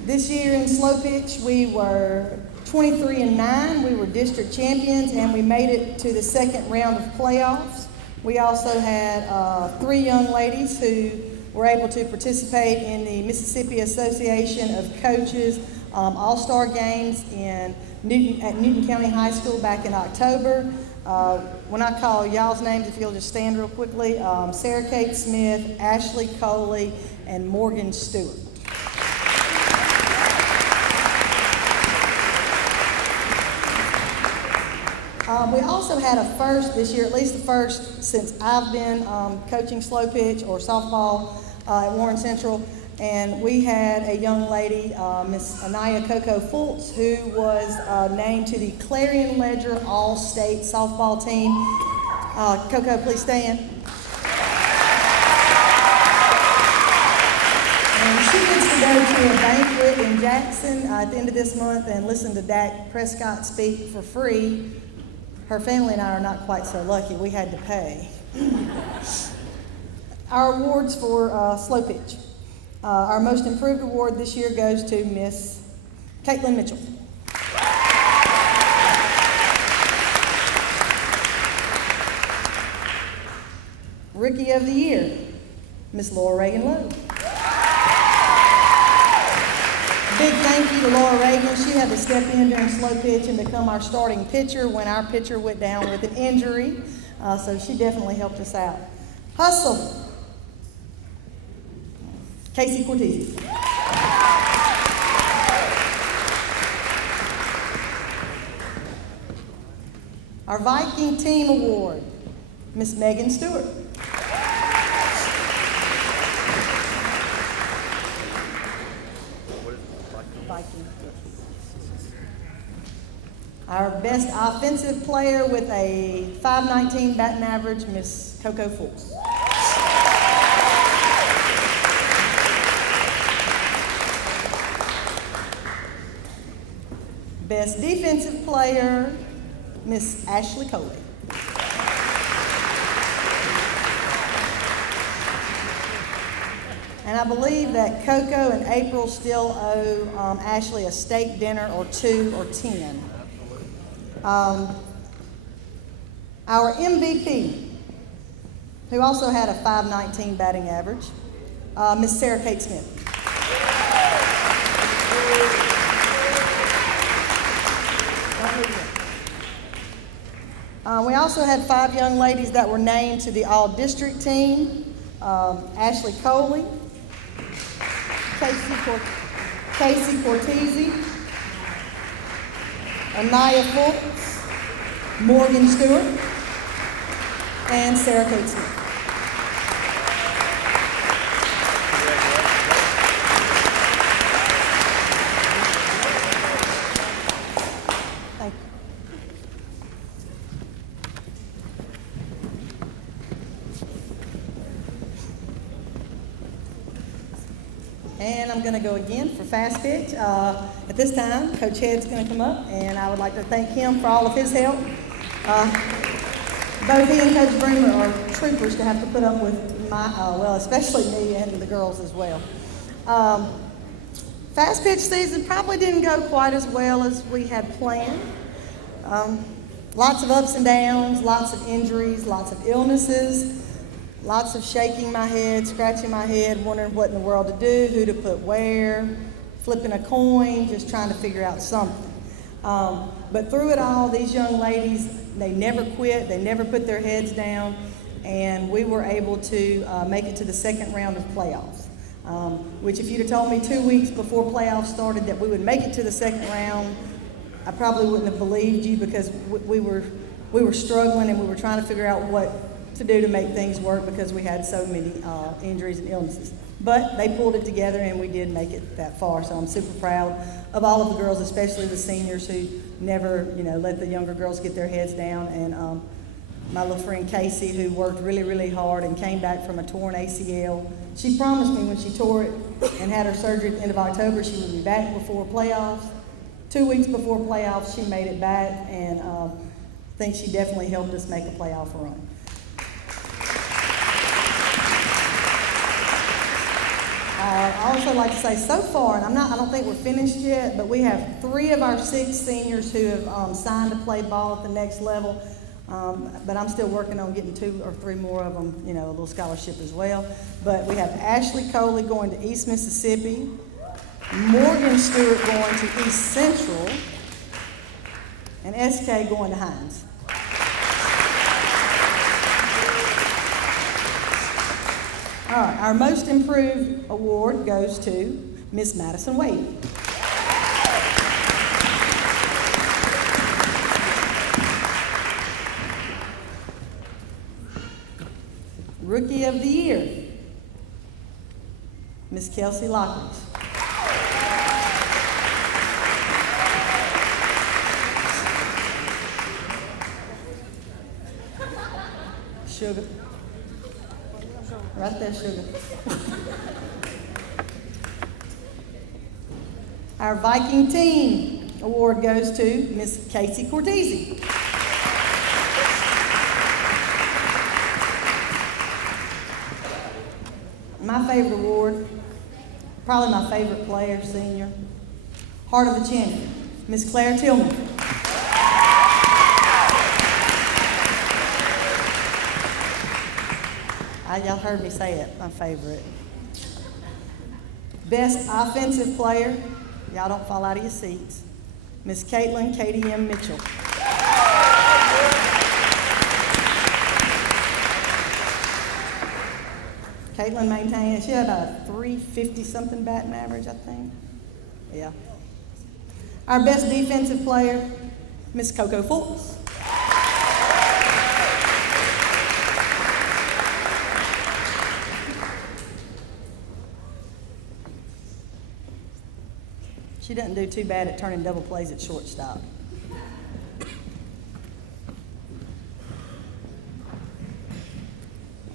This year in slow pitch, we were 23-9. We were district champions, and we made it to the second round of playoffs. We also had 3 young ladies who were able to participate in the Mississippi Association of Coaches All-Star Games at Newton County High School back in October. When I call y'all's names, if you'll just stand real quickly, Sarah Kate Smith, Ashley Coley, and Morgan Stewart. We also had a first this year, at least the first since I've been coaching slow pitch or softball at Warren Central, and we had a young lady, Miss Anaya Coco Fultz, who was named to the Clarion Ledger All-State Softball Team. Coco, please stand. And she gets to go to a banquet in Jackson at the end of this month and listen to Dak Prescott speak for free. Her family and I are not quite so lucky. We had to pay. Our awards for slow pitch. Our most improved award this year goes to Miss Caitlin Mitchell. Rookie of the Year, Miss Laura Reagan Lowe. Big thank you to Laura Reagan. She had to step in during slow pitch and become our starting pitcher when our pitcher went down with an injury. So she definitely helped us out. Hustle. Casey Cortese. Our Viking Team Award, Miss Megan Stewart. Our best offensive player with a .519 batting average, Miss Coco Fultz. Best defensive player, Miss Ashley Coley. And I believe that Coco and April still owe Ashley a steak dinner or 2 or 10. Our MVP, who also had a .519 batting average, Miss Sarah Kate Smith. We also had 5 young ladies that were named to the all-district team. Ashley Coley, Casey Cortese, Anaya Fultz, Morgan Stewart, and Sarah Kate Smith. Thank you. And I'm going to go again for fast pitch. At this time, Coach Head's going to come up, and I would like to thank him for all of his help. Both he and Coach Bremer are troopers to have to put up with my, well, especially me and the girls as well. Fast pitch season probably didn't go quite as well as we had planned. Lots of ups and downs, lots of injuries, lots of illnesses. Lots of shaking my head, scratching my head, wondering what in the world to do, who to put where, flipping a coin, just trying to figure out something. But through it all, these young ladies, they never quit, they never put their heads down, and we were able to make it to the second round of playoffs. Which if you'd have told me 2 weeks before playoffs started that we would make it to the second round, I probably wouldn't have believed you, because we were struggling and we were trying to figure out what to do to make things work, because we had so many injuries and illnesses. But they pulled it together and we did make it that far. So I'm super proud of all of the girls, especially the seniors who never, let the younger girls get their heads down. And my little friend Casey, who worked really, really hard and came back from a torn ACL. She promised me when she tore it and had her surgery at the end of October, she would be back before playoffs. 2 weeks before playoffs, she made it back, and I think she definitely helped us make a playoff run. I also like to say, so far, and I don't think we're finished yet, but we have 3 of our 6 seniors who have signed to play ball at the next level. But I'm still working on getting 2 or 3 more of them, a little scholarship as well. But we have Ashley Coley going to East Mississippi, Morgan Stewart going to East Central, and SK going to Hines. All right, our most improved award goes to Miss Madison Wade. Rookie of the Year, Miss Kelsey Lockridge. Sugar. Right there, Sugar. Our Viking Team Award goes to Miss Casey Cortese. My favorite award, probably my favorite player, senior, Heart of the Champion, Miss Claire Tillman. Y'all heard me say it, my favorite. Best offensive player, y'all don't fall out of your seats, Miss Caitlin Katie M. Mitchell. Caitlin maintained, she had a 350-something batting average, I think. Yeah. Our best defensive player, Miss Coco Fultz. She doesn't do too bad at turning double plays at shortstop.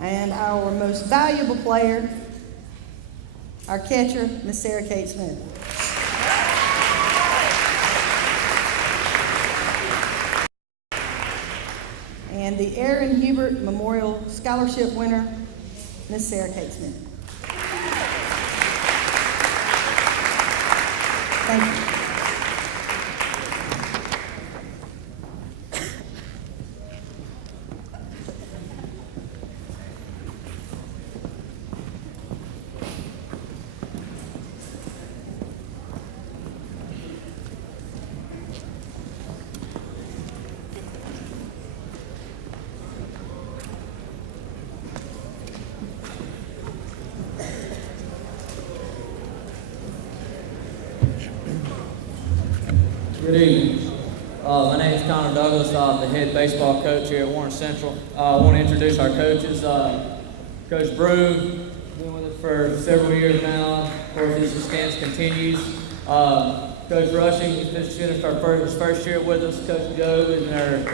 And our most valuable player, our catcher, Miss Sarah Kate Smith. And the Aaron Hubert Memorial Scholarship winner, Miss Sarah Kate Smith. Thank you. Good evening. My name is Connor Douglas. I'm the head baseball coach here at Warren Central. I want to introduce our coaches. Coach Broom, been with us for several years now. Of course, his stance continues. Coach Rushing, he finished his first year with us. Coach Joe is in her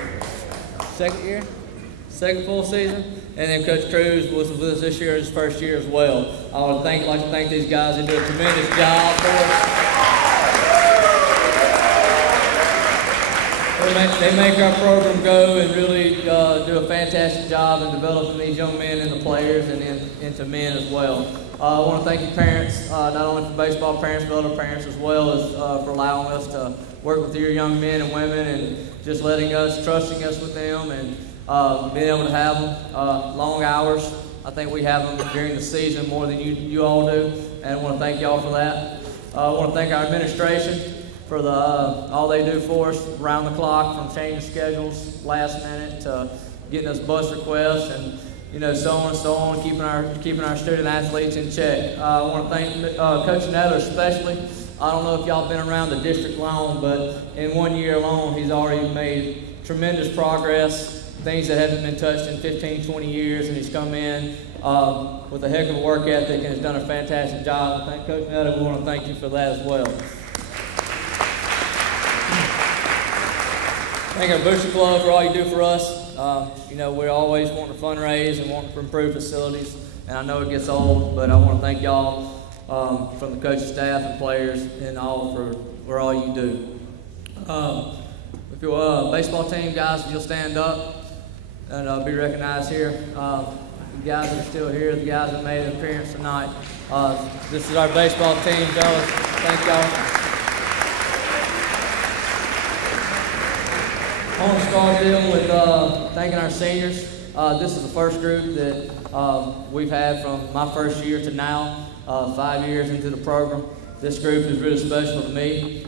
second full season. And then Coach Cruz was with us this year, his first year as well. I would like to thank these guys. They do a tremendous job for us. They make our program go and really do a fantastic job in developing these young men into players and into men as well. I want to thank you parents, not only for baseball parents, but other parents as well, as for allowing us to work with your young men and women and just trusting us with them and being able to have them long hours. I think we have them during the season more than you all do, and I want to thank y'all for that. I want to thank our administration for all they do for us around the clock, from changing schedules last minute to getting us bus requests and so on and so on, keeping our student athletes in check. I want to thank Coach Nether especially. I don't know if y'all been around the district long, but in 1 year alone, he's already made tremendous progress, things that haven't been touched in 15, 20 years, and he's come in with a heck of a work ethic and has done a fantastic job. I thank Coach Nether. We want to thank you for that as well. Thank our Booster Club for all you do for us. We're always wanting to fundraise and wanting to improve facilities, and I know it gets old, but I want to thank y'all from the coaching staff and players and all for all you do. If you're baseball team, guys, if you'll stand up and be recognized here. The guys that are still here, the guys that made an appearance tonight. This is our baseball team, fellas. Thank y'all. I want to start dealing with thanking our seniors. This is the first group that we've had from my first year to now, 5 years into the program. This group is really special to me.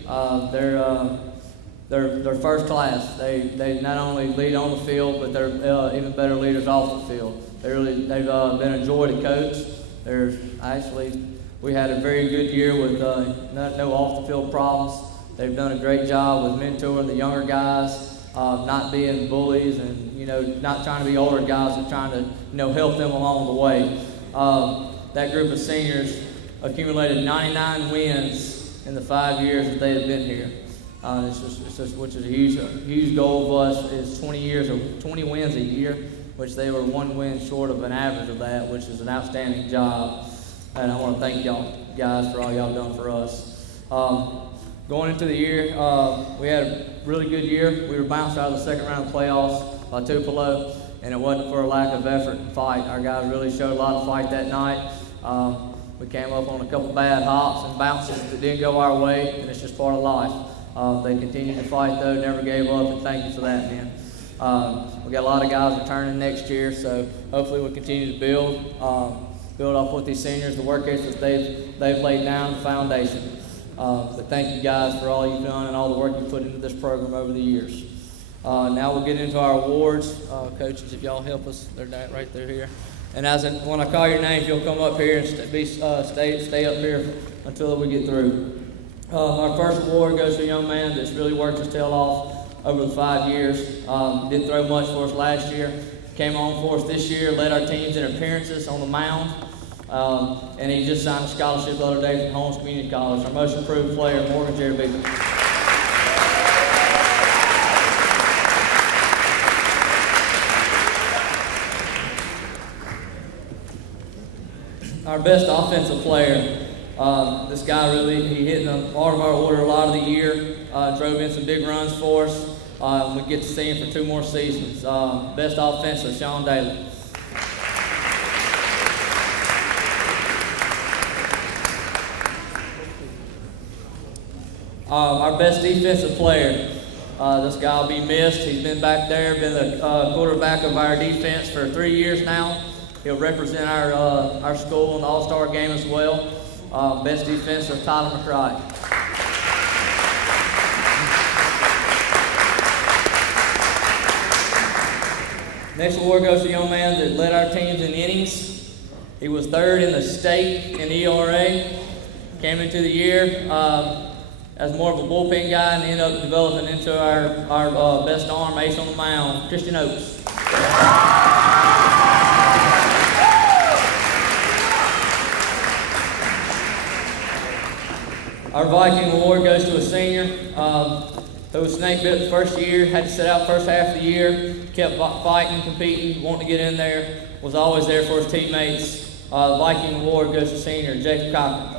They're first class. They not only lead on the field, but they're even better leaders off the field. They've been a joy to coach. We had a very good year with no off the field problems. They've done a great job with mentoring the younger guys. Not being bullies and not trying to be older guys and trying to help them along the way. That group of seniors accumulated 99 wins in the 5 years that they have been here. Which is a huge goal of us is 20 wins a year, which they were 1 win short of an average of that, which is an outstanding job. And I want to thank y'all guys for all y'all done for us. Going into the year, we had a really good year. We were bounced out of the second round of playoffs by Tupelo, and it wasn't for a lack of effort and fight. Our guys really showed a lot of fight that night. We came up on a couple bad hops and bounces that didn't go our way, and it's just part of life. They continued to fight though, never gave up, and thank you for that, man. We got a lot of guys returning next year, so hopefully we'll continue to build off with these seniors, the work ethic they've laid down, the foundation. But thank you guys for all you've done and all the work you put into this program over the years. Now we'll get into our awards. Coaches, if y'all help us, they're right there here. And when I call your names, you'll come up here and stay up here until we get through. Our first award goes to a young man that's really worked his tail off over the 5 years. Didn't throw much for us last year. Came on for us this year, led our teams in appearances on the mound. And he just signed a scholarship the other day from Holmes Community College. Our most improved player, Morgan Jerry Beaton. Our best offensive player, this guy he hit in the part of our order a lot of the year, drove in some big runs for us. We get to see him for 2 more seasons. Best offensive, Sean Daly. Our best defensive player. This guy will be missed. He's been back there, been the quarterback of our defense for 3 years now. He'll represent our school in the All-Star game as well. Best defensive, Tyler McCray. Next award goes to a young man that led our teams in innings. He was 3rd in the state in ERA. Came into the year as more of a bullpen guy and ended up developing into our best arm, ace on the mound, Christian Oates. Our Viking award goes to a senior who was snake bit the first year, had to sit out first half of the year, kept fighting, competing, wanting to get in there, was always there for his teammates. The Viking award goes to senior Jacob Cochran.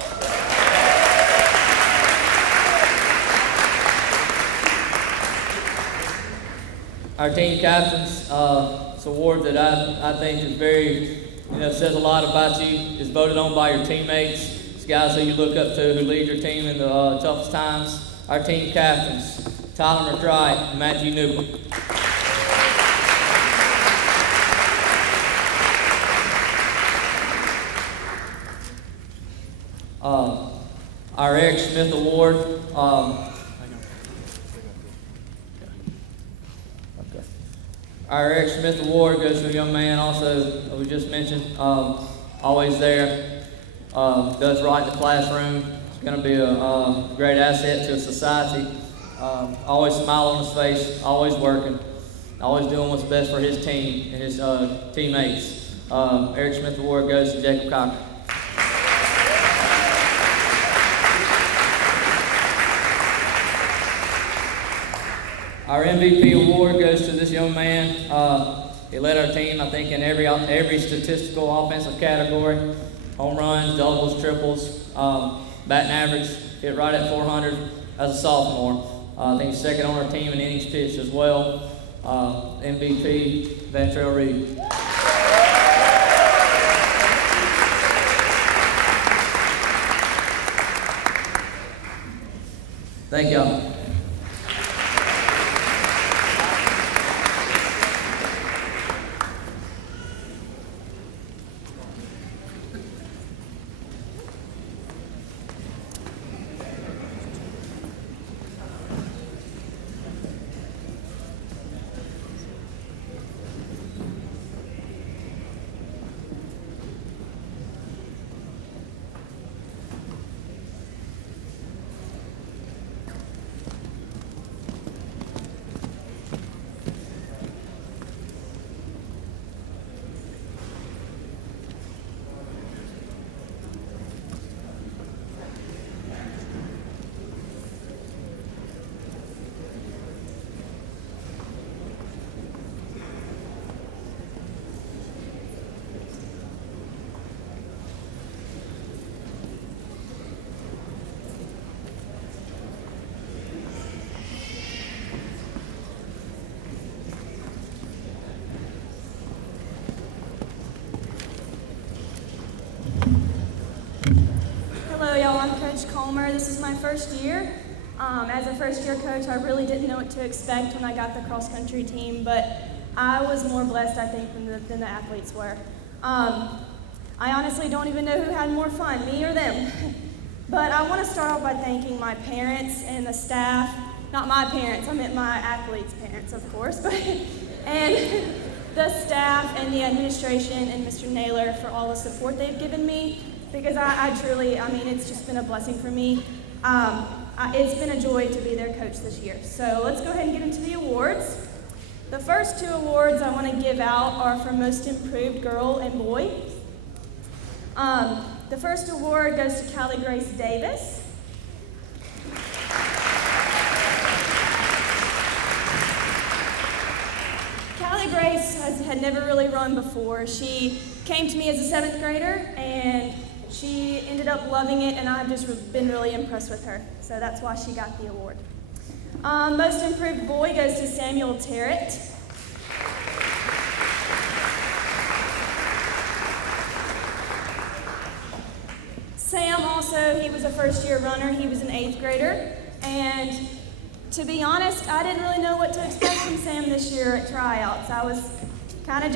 Our team captains, it's an award that I think is very, says a lot about you. It's voted on by your teammates. It's guys who you look up to, who lead your team in the toughest times. Our team captains, Tyler McCray and Matthew Newell. Our Eric Smith Award. Our Eric Smith Award goes to a young man also that we just mentioned, always there, does right in the classroom. It's going to be a great asset to society. Always smile on his face, always working, always doing what's best for his team and his teammates. Eric Smith Award goes to Jacob Cochran. Our MVP award goes to this young man. He led our team, I think, in every statistical offensive category. Home runs, doubles, triples, batting average, hit right at 400 as a sophomore. I think he's 2nd on our team in innings pitched as well. MVP, Ventrell Reed. Thank y'all. Hello, y'all. I'm Coach Colmer. This is my first year. As a first-year coach, I really didn't know what to expect when I got the cross-country team, but I was more blessed, I think, than the athletes were. I honestly don't even know who had more fun, me or them. But I want to start off by thanking my parents and the staff. Not my parents, I meant my athletes' parents, of course, but and the staff and the administration and Mr. Naylor for all the support they've given me, because I truly, it's just been a blessing for me. It's been a joy to be their coach this year. So let's go ahead and get into the awards. The first 2 awards I want to give out are for Most Improved Girl and Boy. The first award goes to Callie Grace Davis. Callie Grace had never really run before. She came to me as a 7th grader, and she ended up loving it, and I've just been really impressed with her. So that's why she got the award. Most Improved Boy goes to Samuel Terrett. Sam also, he was a first-year runner. He was an 8th grader, And to be honest, I didn't really know what to expect from Sam this year at tryouts. I was kind of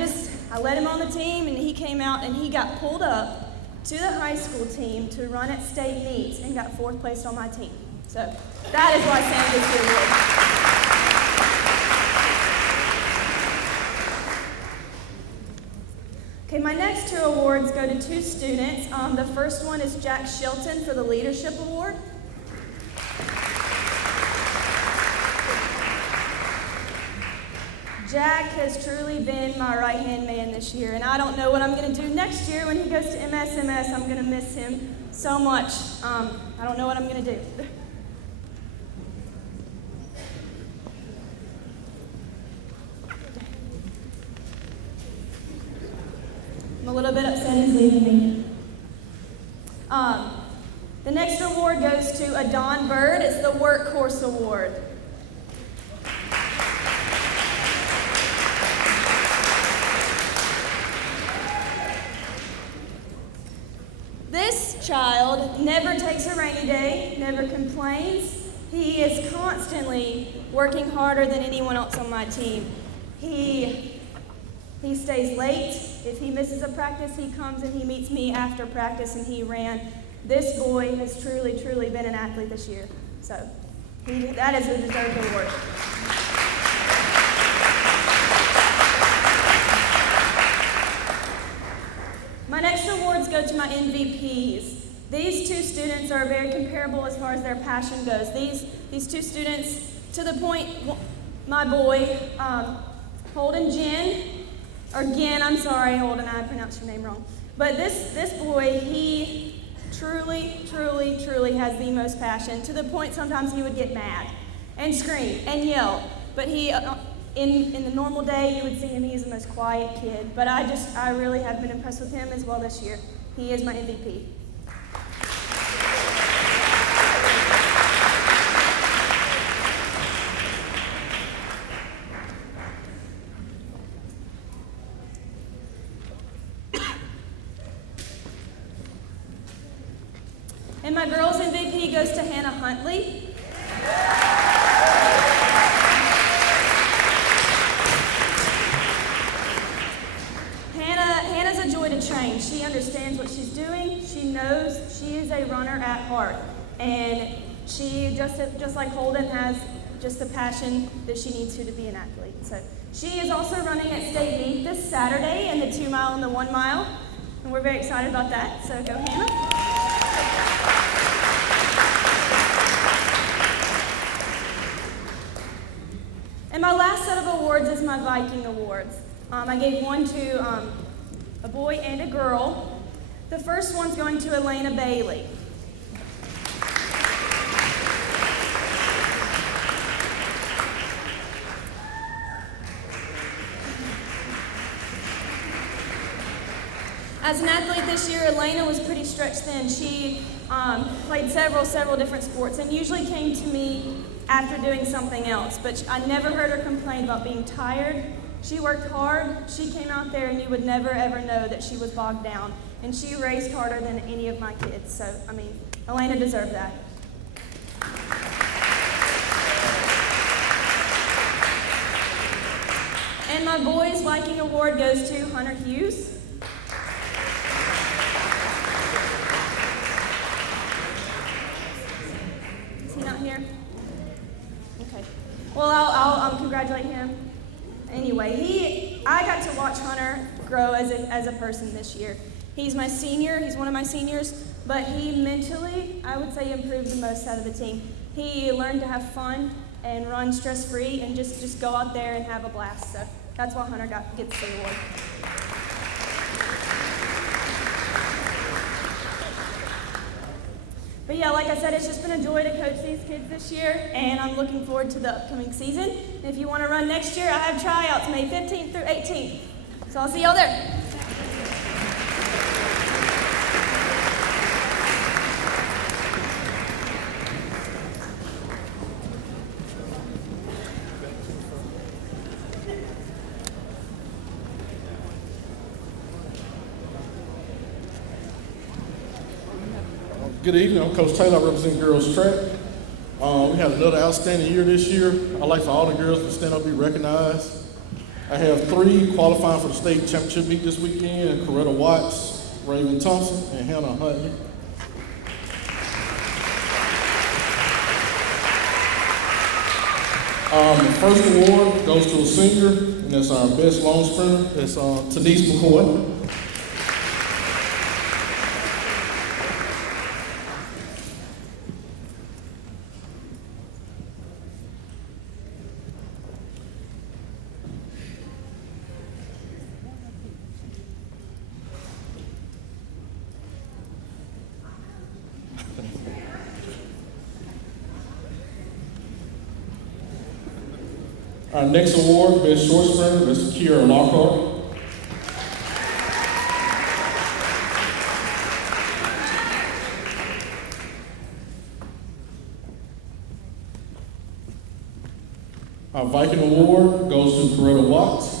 I let him on the team, and he came out and he got pulled up to the high school team to run at state meets and got 4th place on my team. So that is why Sam gets the award. Okay, my next 2 awards go to 2 students. The first one is Jack Shelton for the Leadership Award. Jack has truly been my right-hand man this year, and I don't know what I'm going to do next year when he goes to MSMS. I'm going to miss him so much. I don't know what I'm going to do. I'm a little bit upset he's leaving me. The next award goes to Adon Bird. It's the Workhorse Award. This child never takes a rainy day, never complains. He is constantly working harder than anyone else on my team. He stays late. If he misses a practice, he comes and he meets me after practice and he ran. This boy has truly, truly been an athlete this year. So that is a deserved award. My next awards go to my MVPs. These 2 students are very comparable as far as their passion goes. These 2 students, to the point, my boy, Holden Ginn, I'm sorry, Holden, I pronounced your name wrong. But this boy, he truly, truly, truly has the most passion, to the point sometimes he would get mad and scream and yell. But he, in the normal day, you would see him, he's the most quiet kid. But I really have been impressed with him as well this year. He is my MVP. And my girls MVP goes to Hannah Huntley. Hannah's a joy to train. She understands what she's doing. She knows she is a runner at heart. And she, just like Holden, has just the passion that she needs to be an athlete. So she is also running at state meet this Saturday in the 2 mile and the 1 mile. And we're very excited about that. So go Hannah. And my last set of awards is my Viking Awards. I gave one to a boy and a girl. The first one's going to Elena Bailey. As an athlete this year, Elena was pretty stretched thin. She played several different sports and usually came to me after doing something else, but I never heard her complain about being tired. She worked hard. She came out there and you would never ever know that she was bogged down. And she raced harder than any of my kids. So, I mean, Elena deserved that. And my boys' Viking Award goes to Hunter Hughes. Is he not here? Okay. Well, I'll congratulate him. Anyway, I got to watch Hunter grow as a person this year. He's my senior. He's one of my seniors, but he mentally, I would say, improved the most out of the team. He learned to have fun and run stress-free and just go out there and have a blast. So that's why Hunter gets the award. But yeah, like I said, it's just been a joy to coach these kids this year, and I'm looking forward to the upcoming season. And if you want to run next year, I have tryouts May 15th through 18th. So I'll see y'all there. Good evening, I'm Coach Taylor, I represent girls track. We We had another outstanding year this year. I'd like for all the girls to stand up and be recognized. I have 3 qualifying for the state championship meet this weekend: Coretta Watts, Raven Thompson, and Hannah Huntley. The first award goes to a senior, and that's our best long sprinter. That's Denise McCoy. Our next award, Best Short Sprinter, that's Kiera Lockhart. Our Viking Award goes to Coretta Watts.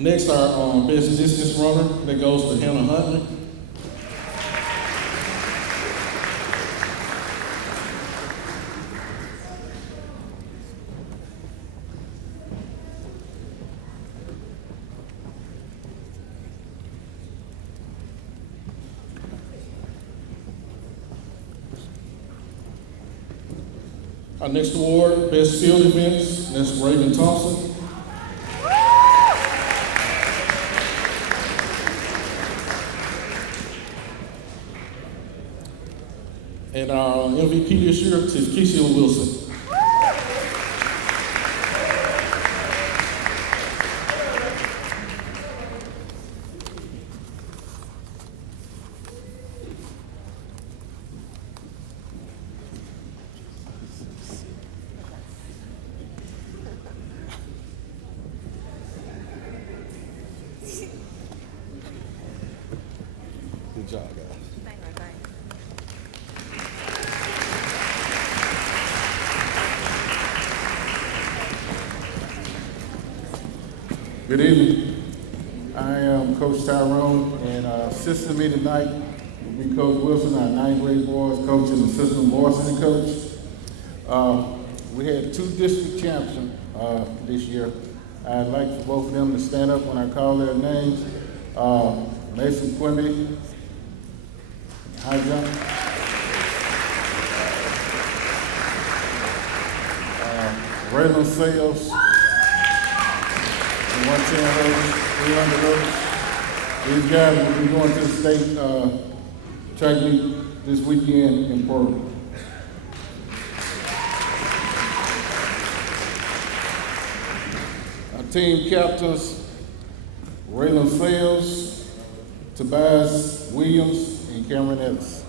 Next, our best distance runner, that goes to Hannah Huntley. Our next award, Best Field Events, that's Raven Thompson. And our MVP this year is Keisha Wilson. Good job, guys. Good evening. I am Coach Tyrone, and assisting me tonight will be Coach Wilson, our 9th grade boys coach and assistant varsity coach. We had 2 district champions this year. I'd like for both of them to stand up when I call their names. Mason Quimby, high jump. Raylan Sales. 110 hurdles, 300 hurdles. These guys will be going to the state track meet this weekend in Portland. Our team captains, Raylan Sales, Tobias Williams, and Cameron Ellis.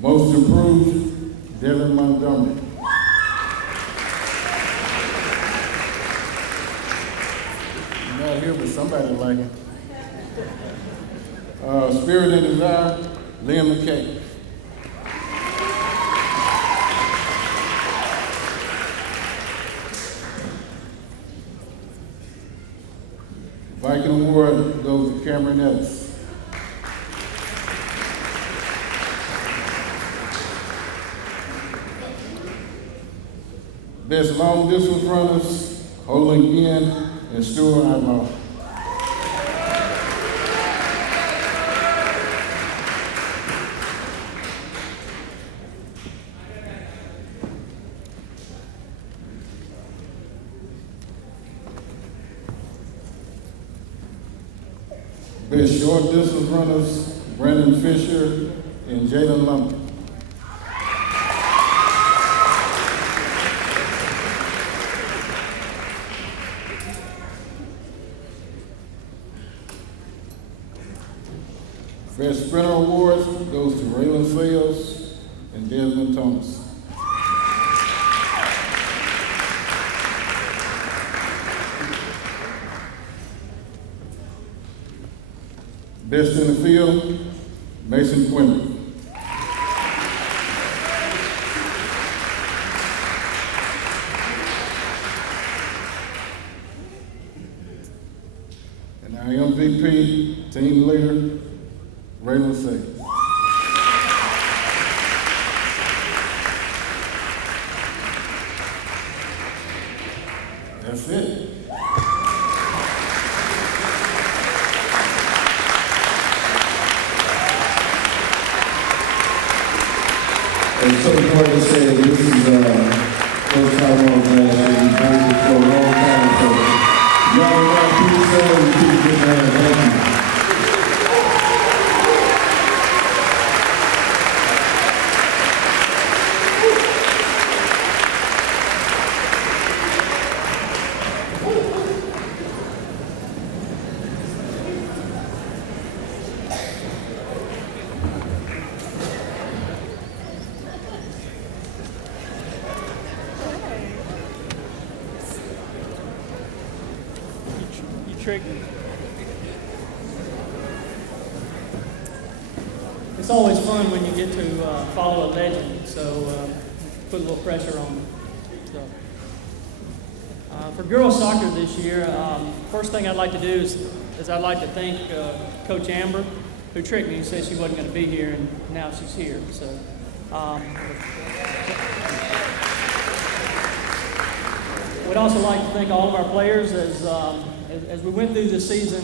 Most improved, Devin Montgomery. Not here, but somebody like it. Spirit and Desire, Liam McKay. Viking Award goes to Cameron Ellis. Best long distance runners, Olin Ginn and Stuart Outlaw. Best short distance runners, Brandon Fisher and Jalen Lumpkin. Best Sprinter Awards goes to Raylan Sales and Desmond Thomas. Best in the field, Mason Quimby. And our MVP, team leader, Raylan Sales. That's it. And so important to say that this is Coach Tyrone's last year. He's been here for a long time, so y'all want to keep saying, keep getting there. Thank you. It's always fun when you get to follow a legend, so put a little pressure on them. So, for girls soccer this year, first thing I'd like to do is I'd like to thank Coach Amber, who tricked me and said she wasn't going to be here, and now she's here. So. We'd also like to thank all of our players as we went through this season.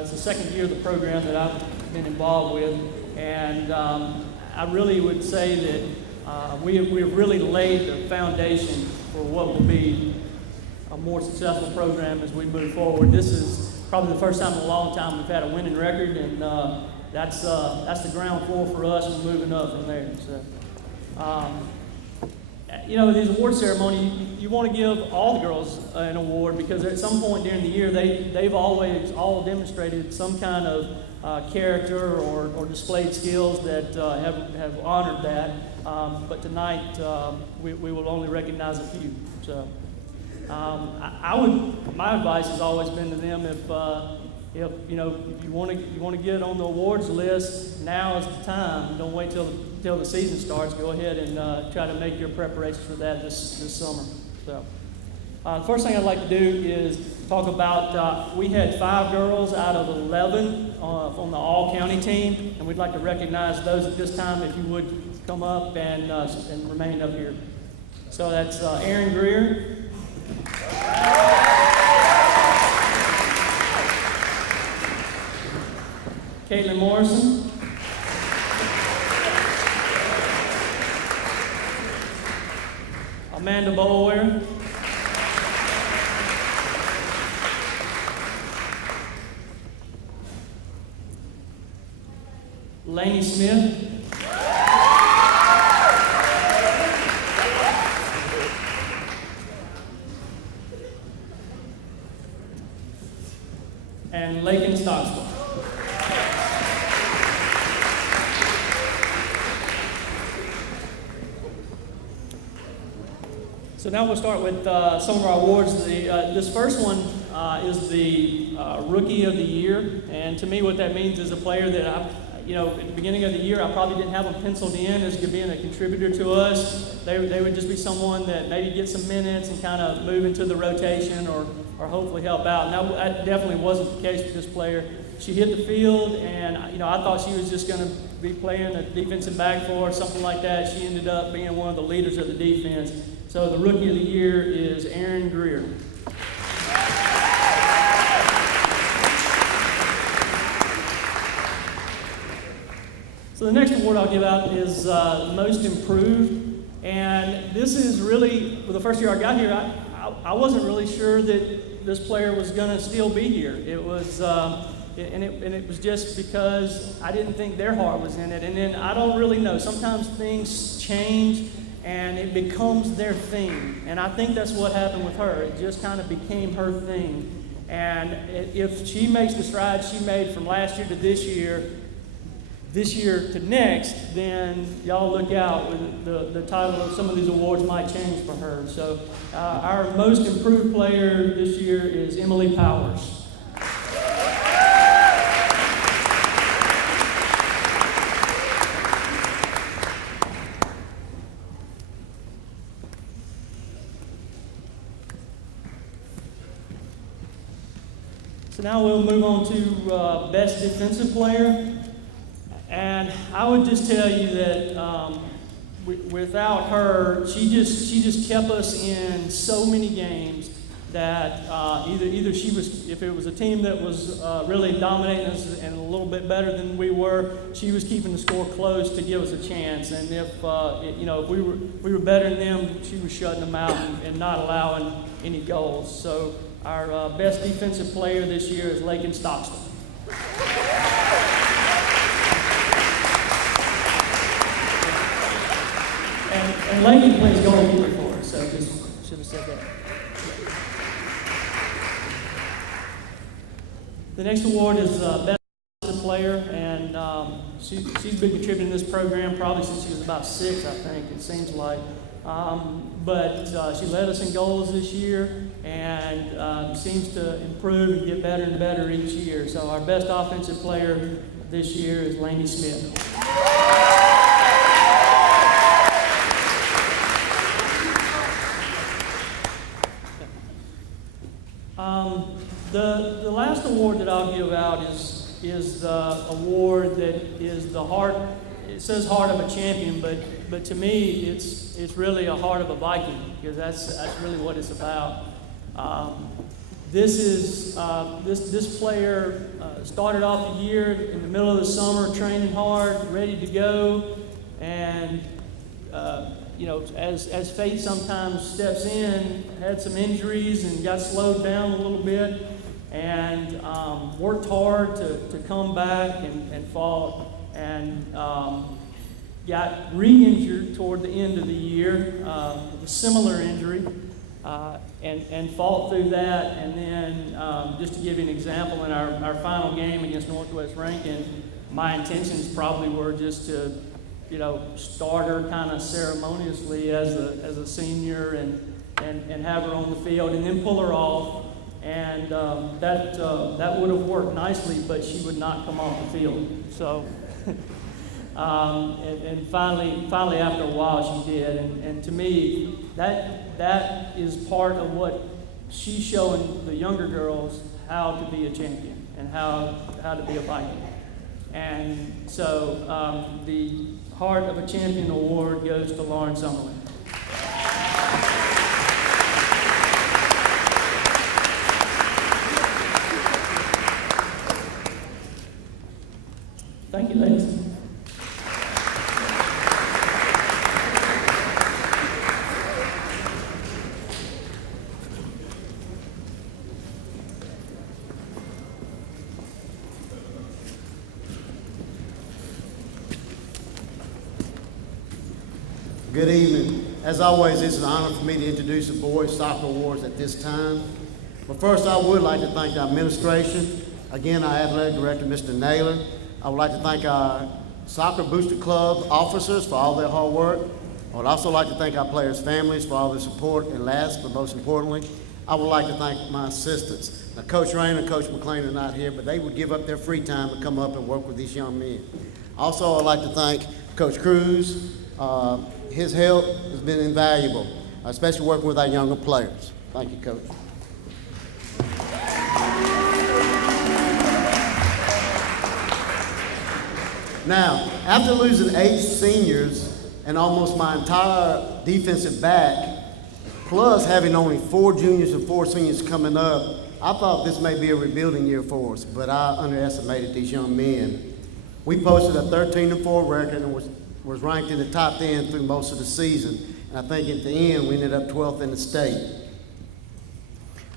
It's the second year of the program that I've been involved with, and I really would say that we've really laid the foundation for what will be a more successful program as we move forward. This is probably the first time in a long time we've had a winning record, and that's the ground floor for us. We're moving up from there. So. You know, these award ceremony, you want to give all the girls an award because at some point during the year, they've always all demonstrated some kind of character or displayed skills that have honored that. But tonight, we will only recognize a few. So, my advice has always been to them if you want to get on the awards list, now is the time. Don't wait till the season starts. Go ahead and try to make your preparations for that this summer. So, the first thing I'd like to do is talk about we had 5 girls out of 11 on the all-county team, and we'd like to recognize those at this time. If you would come up and remain up here. So that's Erin Greer. Caitlin Morrison. Amanda Boulware. Lainey Smith. And Lakin Stocksville. So now we'll start with some of our awards. This first one is the Rookie of the Year, and to me what that means is a player that at the beginning of the year I probably didn't have them penciled in as being a contributor to us. They would just be someone that maybe get some minutes and kind of move into the rotation or hopefully help out. And that definitely wasn't the case with this player. She hit the field, and I thought she was just going to be playing a defensive back for us, something like that. She ended up being one of the leaders of the defense. So the Rookie of the Year is Erin Greer. So the next award I'll give out is Most Improved. And this is really, for the first year I got here, I wasn't really sure that this player was going to still be here. It was, and it was just because I didn't think their heart was in it. And then I don't really know. Sometimes things change and it becomes their thing. And I think that's what happened with her. It just kind of became her thing. And if she makes the strides she made from last year to this year, this year to next, then y'all look out. The title of some of these awards might change for her. So our most improved player this year is Emily Powers. So now we'll move on to Best Defensive Player. And I would just tell you that without her, she just kept us in so many games that either she was, if it was a team that was really dominating us and a little bit better than we were, she was keeping the score close to give us a chance. And if if we were better than them, she was shutting them out and not allowing any goals. So our best defensive player this year is Lakin Stockton. And Lakin plays goalkeeper for us, so just should have said that. The next award is Best Defensive Player, and she's been contributing to this program probably since she was about 6, I think, it seems like. But she led us in goals this year and seems to improve and get better and better each year. So our best offensive player this year is Lainey Smith. The last award that I'll give out is the award that is the heart. It says heart of a champion, but to me it's really a heart of a Viking, because that's really what it's about. This player started off the year in the middle of the summer, training hard, ready to go, and as fate sometimes steps in, had some injuries and got slowed down a little bit, and worked hard to come back and fought, and got re-injured toward the end of the year with a similar injury, and fought through that. And then just to give you an example, in our final game against Northwest Rankin, my intentions probably were just to start her kind of ceremoniously as a senior and have her on the field and then pull her off. And that would have worked nicely, but she would not come off the field. So, and finally after a while she did. And to me, that is part of what she's showing the younger girls, how to be a champion and how to be a Viking. And so the Heart of a Champion Award goes to Lauren Summerlin. Thank you, ladies. Good evening. As always, it's an honor for me to introduce the Boys Soccer Awards at this time. But first, I would like to thank our administration, again, our athletic director, Mr. Naylor. I would like to thank our Soccer Booster Club officers for all their hard work. I would also like to thank our players' families for all their support. And last, but most importantly, I would like to thank my assistants. Now, Coach Rain and Coach McLean are not here, but they would give up their free time to come up and work with these young men. Also, I'd like to thank Coach Cruz. His help has been invaluable, especially working with our younger players. Thank you, Coach. Now, after losing 8 seniors and almost my entire defensive back, plus having only 4 juniors and 4 seniors coming up, I thought this may be a rebuilding year for us, but I underestimated these young men. We posted a 13-4 record and was ranked in the top 10 through most of the season. And I think at the end, we ended up 12th in the state.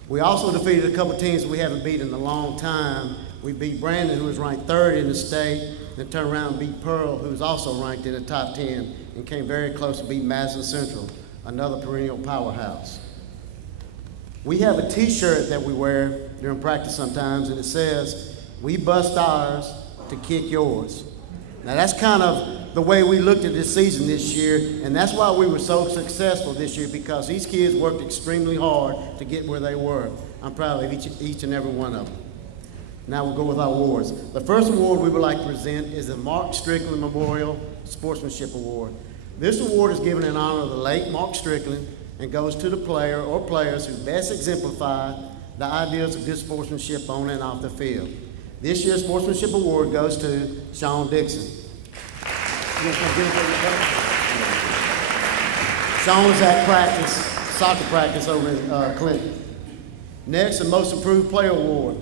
We also defeated a couple teams we haven't beat in a long time. We beat Brandon, who was ranked 3rd in the state, then turned around and beat Pearl, who was also ranked in the top 10, and came very close to beat Madison Central, another perennial powerhouse. We have a t-shirt that we wear during practice sometimes, and it says, "We bust ours to kick yours." Now that's kind of the way we looked at this season this year, and that's why we were so successful this year, because these kids worked extremely hard to get where they were. I'm proud of each and every one of them. Now we'll go with our awards. The first award we would like to present is the Mark Strickland Memorial Sportsmanship Award. This award is given in honor of the late Mark Strickland and goes to the player or players who best exemplify the ideals of good sportsmanship on and off the field. This year's Sportsmanship Award goes to Sean Dixon. Sean was at practice, soccer practice over in Clinton. Next, the Most Improved Player Award.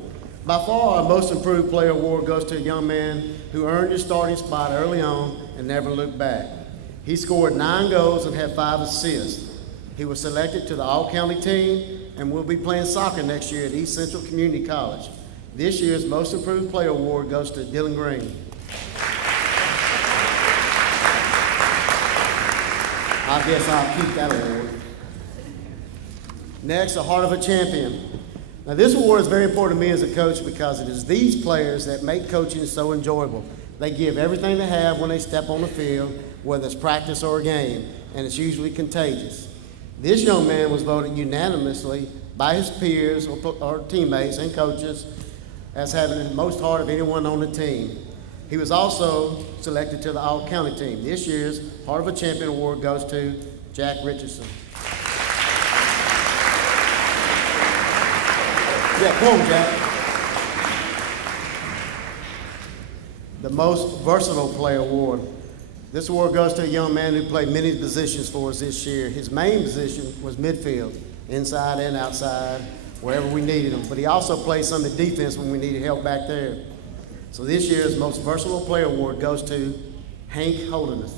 By far, our Most Improved Player Award goes to a young man who earned his starting spot early on and never looked back. He scored 9 goals and had 5 assists. He was selected to the all-county team and will be playing soccer next year at East Central Community College. This year's Most Improved Player Award goes to Dylan Green. I guess I'll keep that award. Next, the Heart of a Champion. Now, this award is very important to me as a coach because it is these players that make coaching so enjoyable. They give everything they have when they step on the field, whether it's practice or a game, and it's usually contagious. This young man was voted unanimously by his peers or teammates and coaches as having the most heart of anyone on the team. He was also selected to the all-county team. This year's Heart of a Champion Award goes to Jack Richardson. Yeah, come on, Jack. The Most Versatile Player Award. This award goes to a young man who played many positions for us this year. His main position was midfield, inside and outside, wherever we needed him. But he also played some of the defense when we needed help back there. So this year's Most Versatile Player Award goes to Hank Holderness.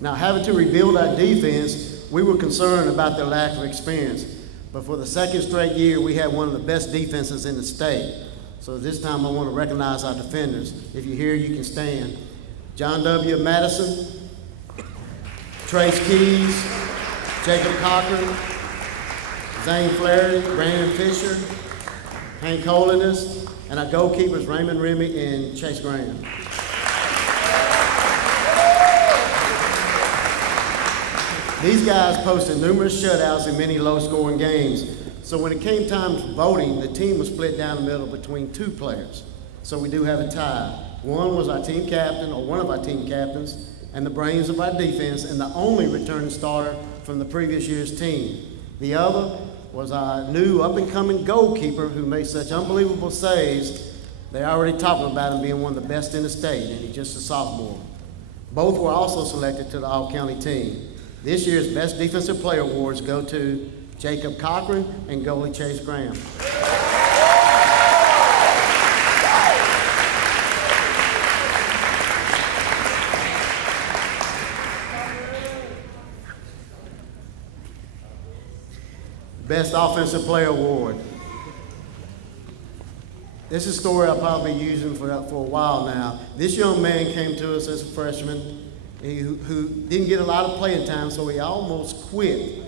Now, having to rebuild our defense, we were concerned about their lack of experience. But for the second straight year, we had one of the best defenses in the state. So this time I want to recognize our defenders. If you're here, you can stand. John W. Madison, Trace Keys, Jacob Cochran, Zane Flaherty, Brandon Fisher, Hank Holiness, and our goalkeepers Raymond Remy and Chase Graham. These guys posted numerous shutouts in many low-scoring games. So when it came time for voting, the team was split down the middle between 2 players. So we do have a tie. One was our team captain, or one of our team captains, and the brains of our defense, and the only returning starter from the previous year's team. The other was our new up-and-coming goalkeeper who made such unbelievable saves. They're already talking about him being one of the best in the state, and he's just a sophomore. Both were also selected to the all-county team. This year's Best Defensive Player Awards go to Jacob Cochran and goalie Chase Graham. Best Offensive Player Award. This is a story I'll probably be using for a while now. This young man came to us as a freshman who didn't get a lot of playing time, so he almost quit.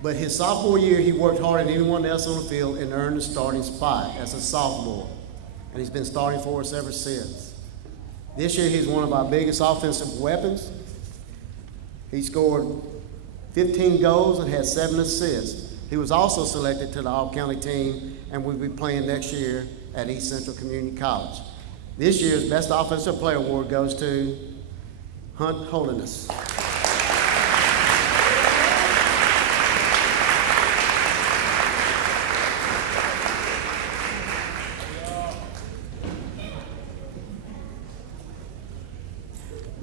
But his sophomore year, he worked harder than anyone else on the field and earned a starting spot as a sophomore. And he's been starting for us ever since. This year, he's one of our biggest offensive weapons. He scored 15 goals and had 7 assists. He was also selected to the all-county team and will be playing next year at East Central Community College. This year's Best Offensive Player Award goes to Hunt Holiness.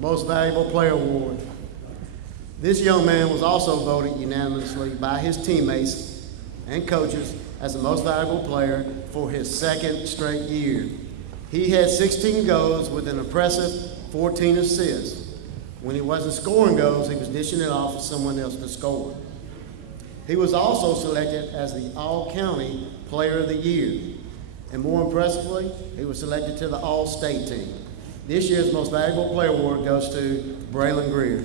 Most Valuable Player Award. This young man was also voted unanimously by his teammates and coaches as the most valuable player for his second straight year. He had 16 goals with an impressive 14 assists. When he wasn't scoring goals, he was dishing it off for someone else to score. He was also selected as the All-County Player of the Year. And more impressively, he was selected to the All-State team. This year's Most Valuable Player Award goes to Braylon Greer.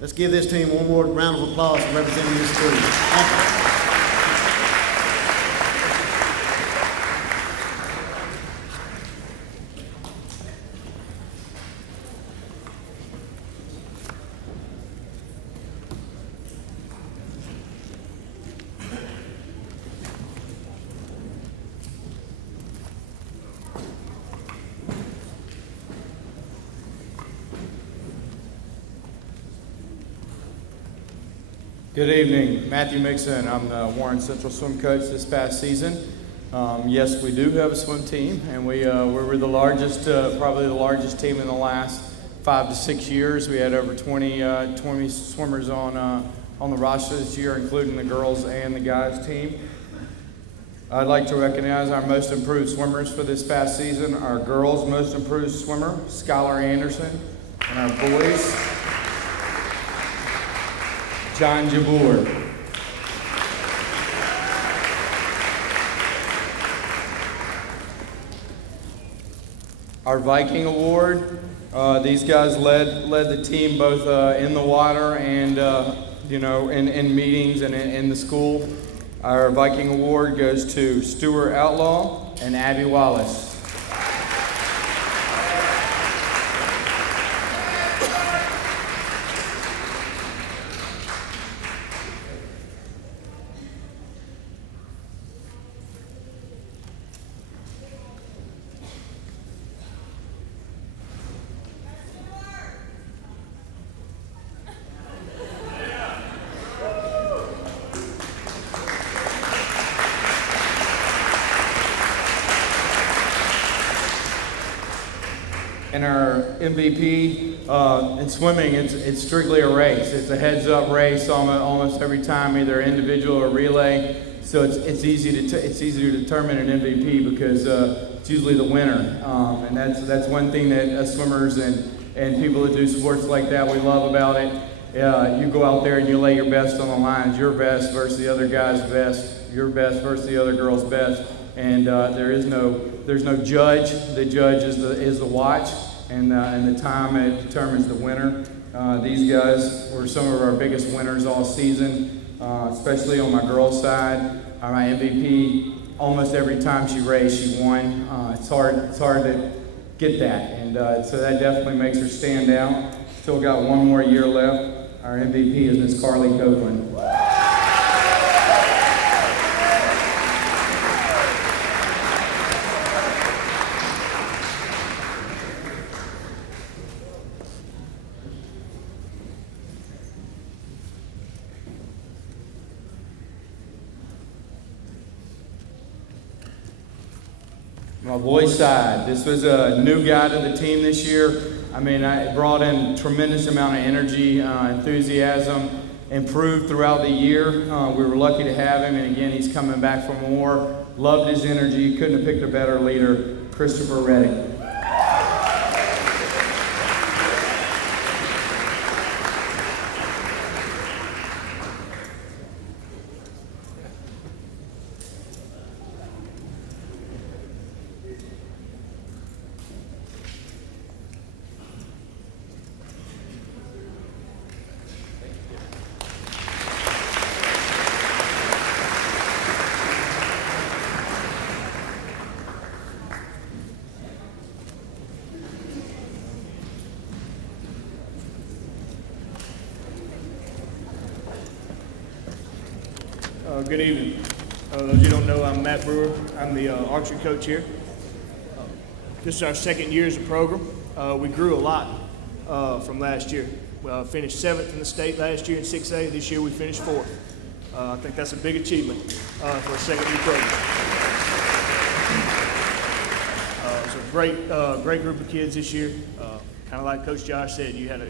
Let's give this team one more round of applause for representing this school. Thank you. Good evening, Matthew Mixon. I'm the Warren Central swim coach this past season. Yes, we do have a swim team, and we're the largest, probably the largest team in the last 5 to 6 years. We had over 20 swimmers on the roster this year, including the girls and the guys team. I'd like to recognize our most improved swimmers for this past season. Our girls' most improved swimmer, Skylar Anderson, and our boys, John Jabbour. Our Viking Award, these guys led the team both in the water and in meetings and in the school. Our Viking Award goes to Stuart Outlaw and Abby Wallace. And our MVP in swimming, it's strictly a race. It's a heads-up race almost every time, either individual or relay. So it's easy to determine an MVP because it's usually the winner. And that's one thing that us swimmers and people that do sports like that, we love about it. You go out there and you lay your best on the lines. Your best versus the other guy's best. Your best versus the other girl's best. And there's no judge. The judge is the watch, and the time it determines the winner. These guys were some of our biggest winners all season, especially on my girls' side. My MVP, almost every time she raced, she won. It's hard to get that, and so that definitely makes her stand out. Still got one more year left. Our MVP is Miss Carly Copeland. My boys' side, this was a new guy to the team this year. I mean, I brought in a tremendous amount of energy, enthusiasm, improved throughout the year. We were lucky to have him, and again, he's coming back for more. Loved his energy, couldn't have picked a better leader, Christopher Reddick. Good evening. Those of you who don't know, I'm Matt Brewer. I'm the archery coach here. This is our second year as a program. We grew a lot from last year. We finished 7th in the state last year in 6A. This year we finished 4th. I think that's a big achievement for a second year program. It's a great group of kids this year. Kind of like Coach Josh said, you have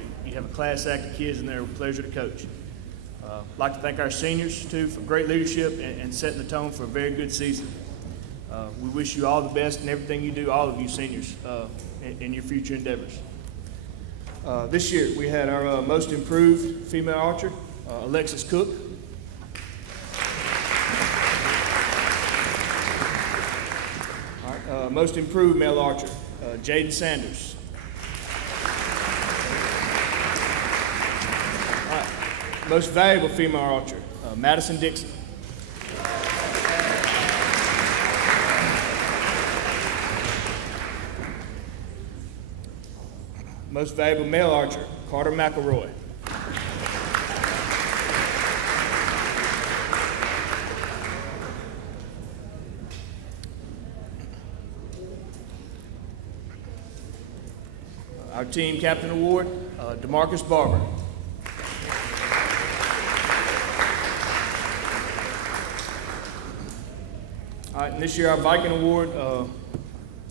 a class act of kids, and they're a pleasure to coach. I'd like to thank our seniors, too, for great leadership and setting the tone for a very good season. We wish you all the best in everything you do, all of you seniors, in your future endeavors. This year, we had our most improved female archer, Alexis Cook. All right, most improved male archer, Jaden Sanders. All right, most valuable female archer, Madison Dixon. Most valuable male archer, Carter McElroy. Our team captain award, DeMarcus Barber. All right, and this year our Viking award,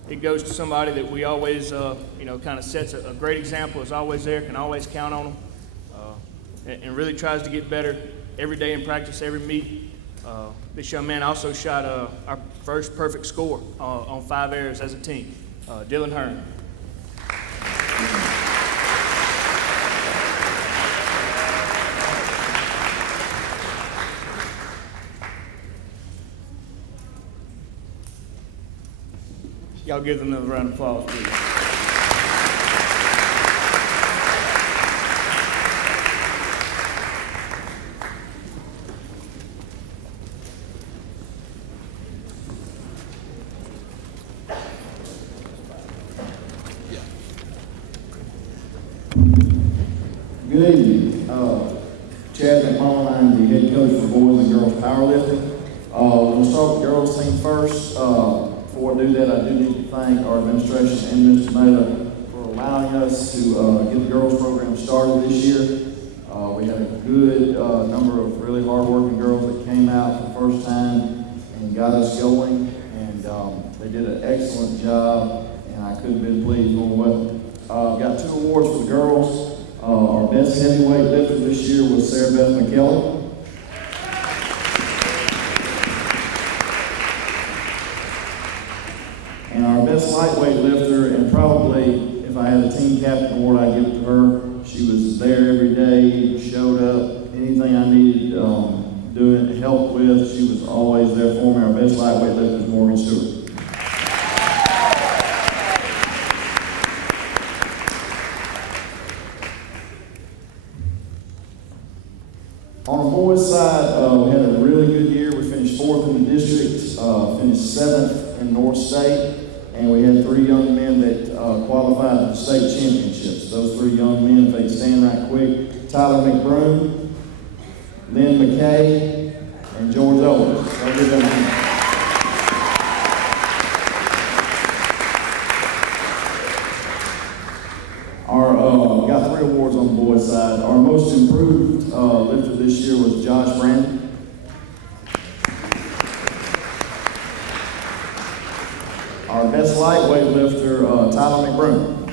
it goes to somebody that we always, kind of sets a great example, is always there, can always count on them, and really tries to get better every day in practice, every meet. This young man also shot our first perfect score on 5 errors as a team, Dylan Hearn. Y'all give them another round of applause, please. Good evening. Chad McMullen, I'm the head coach for boys and girls powerlifting. We'll start with the girls team first. Before I do that, I do need to thank our administration and Mr. Mata for allowing us to get the girls program started this year. We had a good number of really hard-working girls that came out for the first time and got us going, and they did an excellent job, and I couldn't have been pleased more with them. Got 2 awards for the girls. Our best heavyweight lifter this year was Sarah Beth McKellar. And our best lightweight lifter, and probably if I had a team captain award, I'd give it to her. She was there every day, showed up, anything I needed doing help with, she was always there for me. Our best lightweight lifter is Morgan Stewart. On the boys' side, we had a really good year. We finished 4th in the district, finished 7th in North State, and we had 3 young men that qualified for the state championships. Those 3 young men, if they stand right quick, Tyler McBroom, Lynn McKay, and George Owens. I'll give them a hand. We got 3 awards on the boys' side. Our most improved lifter this year was Josh Brandon. Our best lightweight lifter, Tyler McBroom.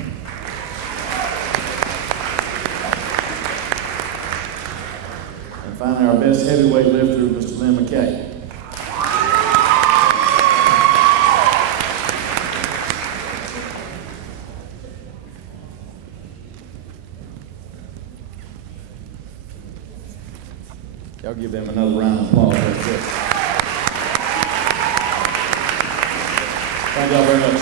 And finally, our best heavyweight lifter, Mr. Lynn McKay. Y'all give them another round of applause. That's it. Thank y'all very much.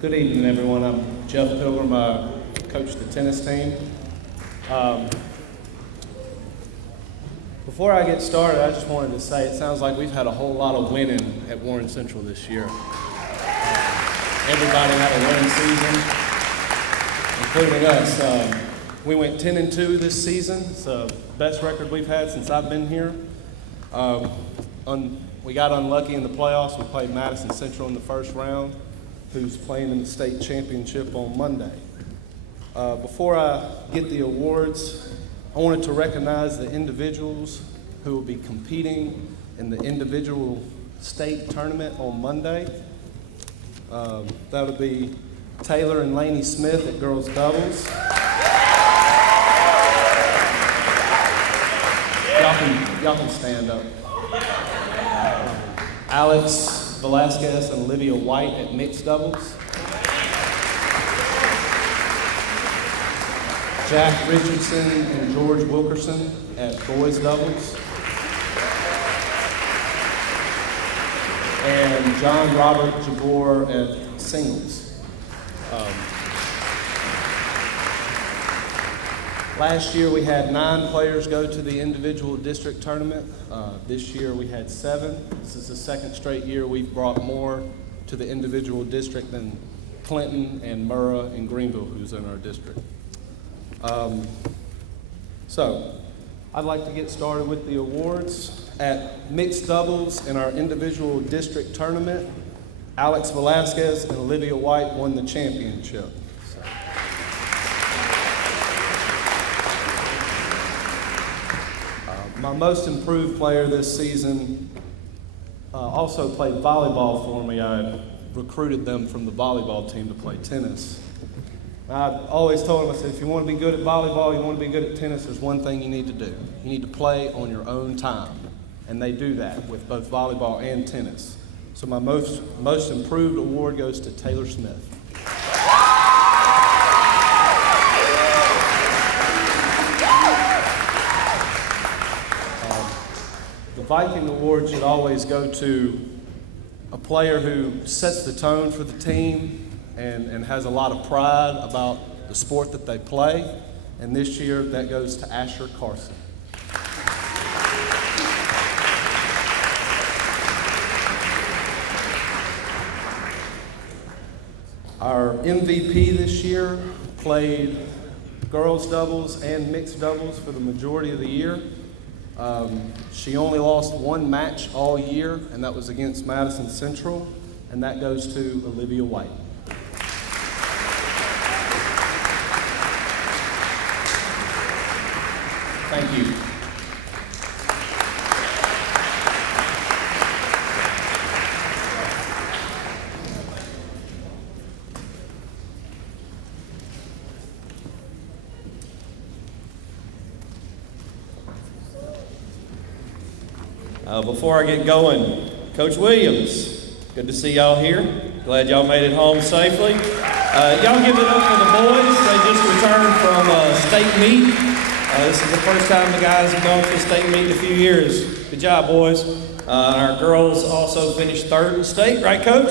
Good evening, everyone. I'm Jeff Pilgrim. I coach the tennis team. Before I get started, I just wanted to say it sounds like we've had a whole lot of winning at Warren Central this year. Everybody had a winning season, including us. We went 10-2 this season. It's the best record we've had since I've been here. We got unlucky in the playoffs. We played Madison Central in the first round, who's playing in the state championship on Monday. Before I get the awards, I wanted to recognize the individuals who will be competing in the individual state tournament on Monday. That would be Taylor and Lainey Smith at girls doubles. Y'all can stand up. Alex Velasquez and Olivia White at mixed doubles. Jack Richardson and George Wilkerson at boys doubles. And John Robert Jabor at singles. Last year we had 9 players go to the individual district tournament. This year we had 7. This is the second straight year we've brought more to the individual district than Clinton and Murrah and Greenville, who's in our district. So I'd like to get started with the awards. At mixed doubles in our individual district tournament, Alex Velasquez and Olivia White won the championship. My most improved player this season also played volleyball for me. I recruited them from the volleyball team to play tennis. I always told them, I said, if you want to be good at volleyball, you want to be good at tennis, there's one thing you need to do. You need to play on your own time. And they do that with both volleyball and tennis. So my most improved award goes to Taylor Smith. The Viking Award should always go to a player who sets the tone for the team and has a lot of pride about the sport that they play. And this year, that goes to Asher Carson. Our MVP this year played girls doubles and mixed doubles for the majority of the year. She only lost 1 match all year, and that was against Madison Central, and that goes to Olivia White. Thank you. Before I get going, Coach Williams, good to see y'all here. Glad y'all made it home safely. Y'all give it up for the boys. They just returned from state meet. This is the first time the guys have gone to a state meet in a few years. Good job, boys. Our girls also finished 3rd in state, right, Coach?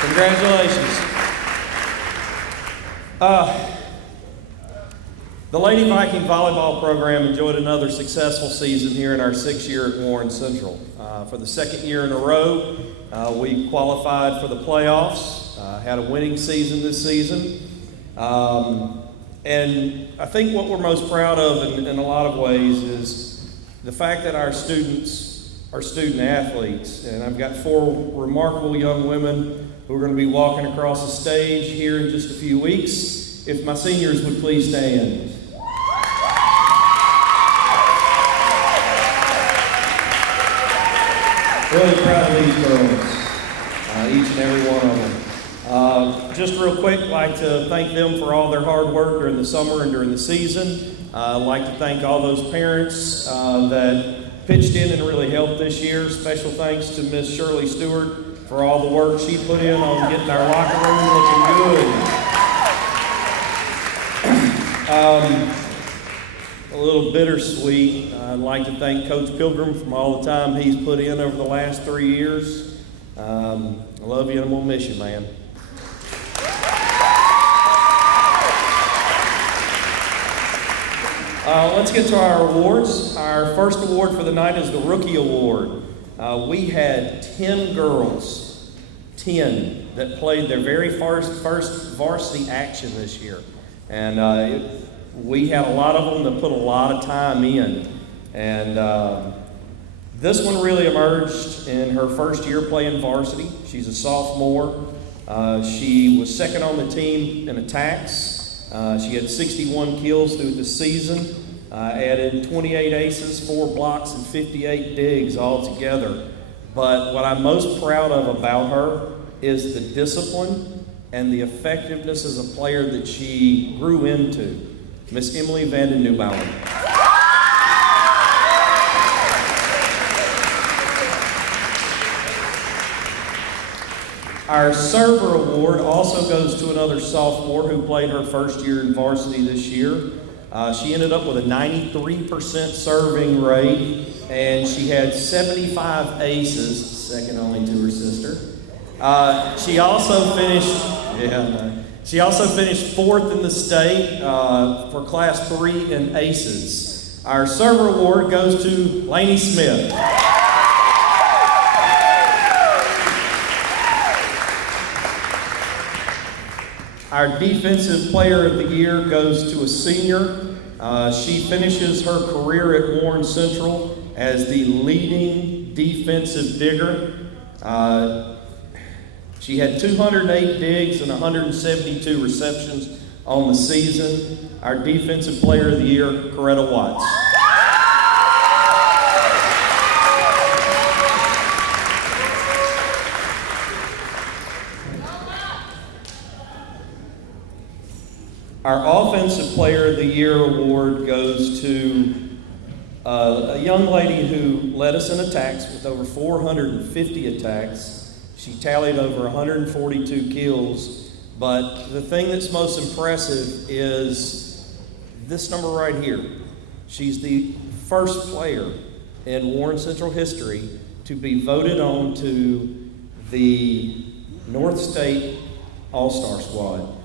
Congratulations. The Lady Viking volleyball program enjoyed another successful season here in our 6th year at Warren Central. For the 2nd year in a row, we qualified for the playoffs, had a winning season this season. And I think what we're most proud of in a lot of ways is the fact that our students are student athletes. And I've got 4 remarkable young women who are going to be walking across the stage here in just a few weeks. If my seniors would please stand. Really proud of these girls, each and every one of them. Just real quick, I'd like to thank them for all their hard work during the summer and during the season. I'd like to thank all those parents that pitched in and really helped this year. Special thanks to Miss Shirley Stewart for all the work she put in on getting our locker room looking good. A little bittersweet. I'd like to thank Coach Pilgrim for all the time he's put in over the last 3 years. I love you and we'll miss you, man. Let's get to our awards. Our first award for the night is the Rookie Award. We had 10 girls, 10, that played their very first varsity action this year. And we had a lot of them that put a lot of time in. And this one really emerged in her first year playing varsity. She's a sophomore. She was 2nd on the team in attacks. She had 61 kills through the season, added 28 aces, 4 blocks, and 58 digs all together. But what I'm most proud of about her is the discipline and the effectiveness as a player that she grew into. Miss Emily Vanden Newbauer. Our server award also goes to another sophomore who played her first year in varsity this year. She ended up with a 93% serving rate, and she had 75 aces, second only to her sister. She also finished fourth in the state for Class 3 in aces. Our server award goes to Lainey Smith. Our defensive player of the year goes to a senior. She finishes her career at Warren Central as the leading defensive digger. She had 208 digs and 172 receptions on the season. Our defensive player of the year, Coretta Watts. Our Offensive Player of the Year award goes to a young lady who led us in attacks with over 450 attacks. She tallied over 142 kills, but the thing that's most impressive is this number right here. She's the first player in Warren Central history to be voted on to the North State All-Star Squad.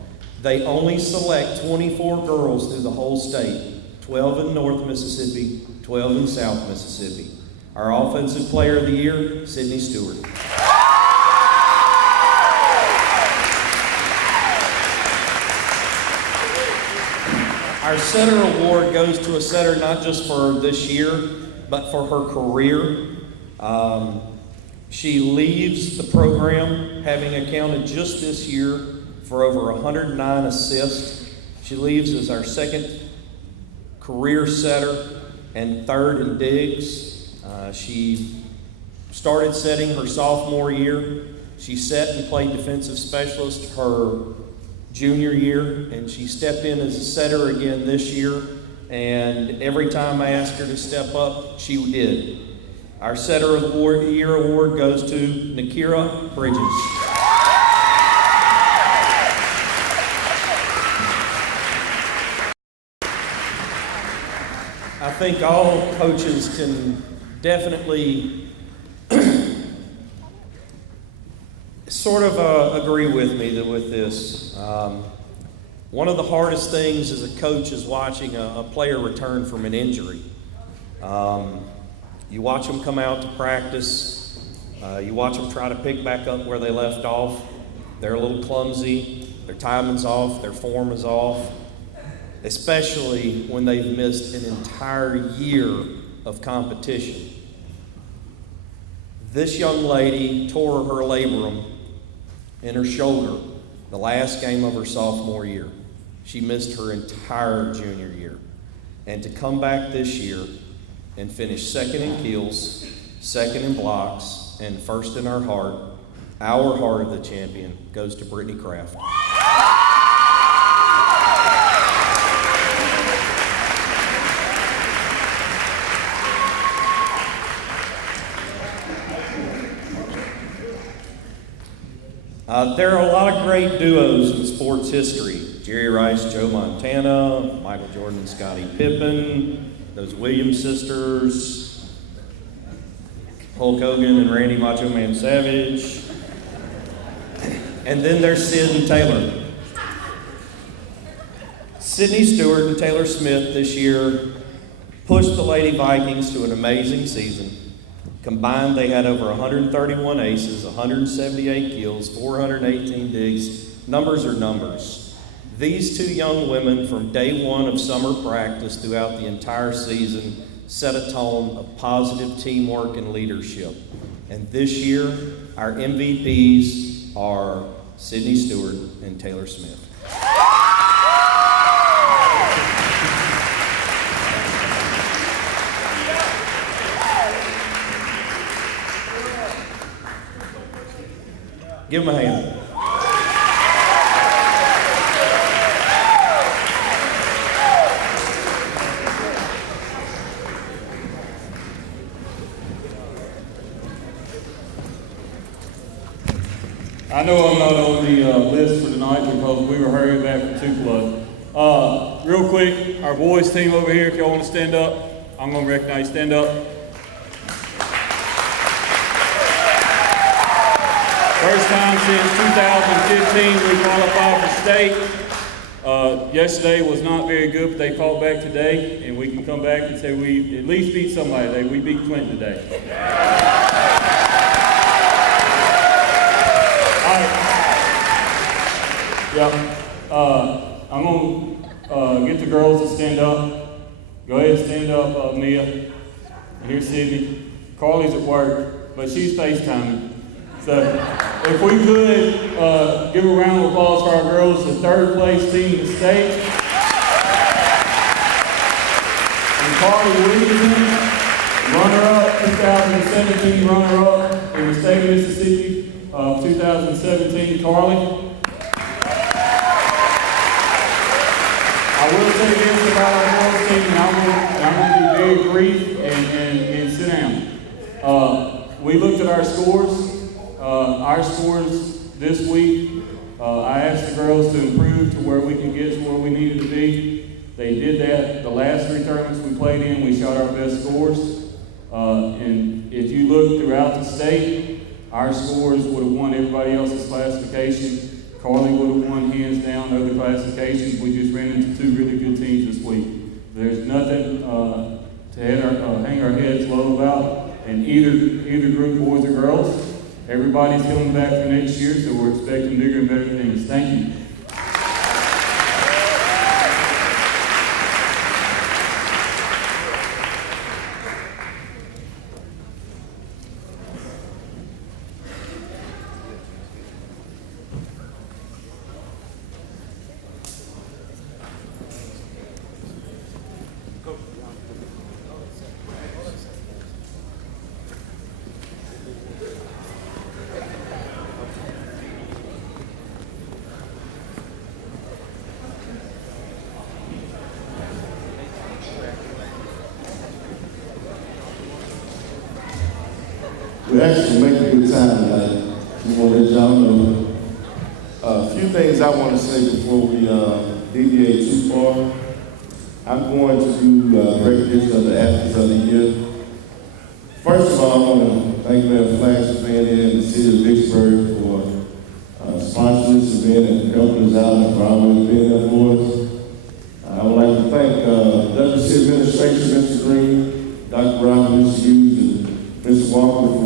They only select 24 girls through the whole state, 12 in North Mississippi, 12 in South Mississippi. Our Offensive Player of the Year, Sydney Stewart. Our setter award goes to a setter not just for this year, but for her career. She leaves the program having accounted just this year for over 109 assists. She leaves as our second career setter and third in digs. She started setting her sophomore year. She set and played defensive specialist her junior year, and she stepped in as a setter again this year. And every time I asked her to step up, she did. Our Setter of the Year award goes to Nakira Bridges. I think all coaches can definitely sort of agree with me with this. One of the hardest things as a coach is watching a player return from an injury. You watch them come out to practice. You watch them try to pick back up where they left off. They're a little clumsy. Their timing's off. Their form is off. Especially when they've missed an entire year of competition. This young lady tore her labrum in her shoulder the last game of her sophomore year. She missed her entire junior year. And to come back this year and finish second in kills, second in blocks, and first in our heart of the champion, goes to Brittany Kraft. There are a lot of great duos in sports history. Jerry Rice, Joe Montana, Michael Jordan and Scottie Pippen, those Williams sisters, Hulk Hogan and Randy Macho Man Savage. And then there's Sid and Taylor. Sydney Stewart and Taylor Smith this year pushed the Lady Vikings to an amazing season. Combined, they had over 131 aces, 178 kills, 418 digs. Numbers are numbers. These two young women from day one of summer practice throughout the entire season set a tone of positive teamwork and leadership. And this year, our MVPs are Sydney Stewart and Taylor Smith. Give them a hand. I know I'm not on the list for tonight because we were hurrying back from Tupelo. Real quick, our boys team over here, if y'all want to stand up, I'm going to recognize, stand up. First time since 2015 we qualified for state. Yesterday was not very good, but they fought back today, and we can come back and say we at least beat somebody today. We beat Clinton today. All right. Yep. I'm going to get the girls to stand up. Go ahead and stand up, Mia. And here's Sydney. Carly's at work, but she's FaceTiming. So if we could give a round of applause for our girls, the third place team in the state. And Carly Williamson, runner-up, 2017 runner-up in the state of Mississippi, 2017. Carly. I will say this about our girls team, and I'm going to be very brief and sit down. We looked at our scores. Our scores this week, I asked the girls to improve to where we can get to where we needed to be. They did that. The last 3 tournaments we played in, we shot our best scores. And if you look throughout the state, our scores would have won everybody else's classification. Carly would have won hands down other classifications. We just ran into 2 really good teams this week. There's nothing to hang our heads low about. And either group, boys or girls, everybody's coming back for next year, so we're expecting bigger and better things. Thank you. We actually make a good time tonight. We want to let y'all know. A few things I want to say before we deviate too far. I'm going to do recognition of the athletes of the year. First of all, I want to thank Mayor Flash for being here in the city of Vicksburg for sponsoring this event and helping us out and for always being there for us. I would like to thank WC Administration, Mr. Green, Dr. Robert, Mr. Hughes, and Mr. Walker for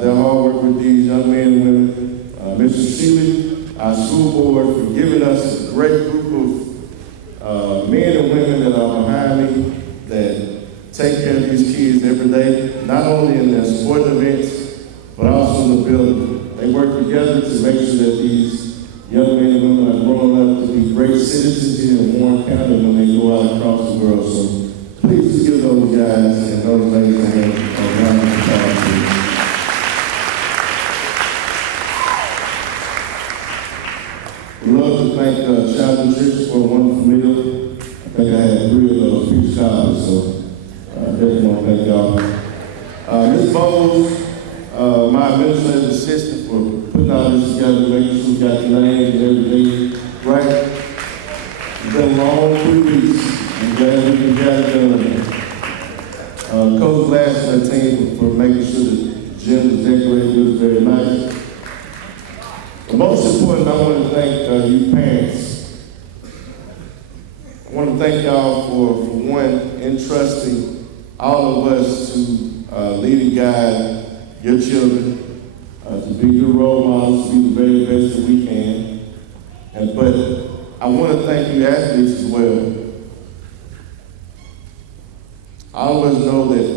their hard work with these young men and women. Mr. Seeley, our school board, for giving us a great group of men and women that are behind me that take care of these kids every day, not only in their sporting events, but also in the building. They work together to make sure that these young men and women are growing up to be great citizens here in Warren County when they go out across the world. So please give those guys and those ladies a round of applause. We'd love to thank Child Nutrition for a wonderful meal. I think I had 3 of those peach cobbs, so I definitely want to thank y'all. Ms. Bowles, my administrative assistant, for putting all this together, making sure we got the names and everything right. It's been a long 3 weeks. I'm glad we can get it done. Coach Glass and her team for making sure the gym was decorated. It was very nice. But most important, I want to thank you parents. I want to thank y'all for one, entrusting all of us to lead and guide your children, to be good role models, to be the very best that we can. But I want to thank you athletes as well. I always know that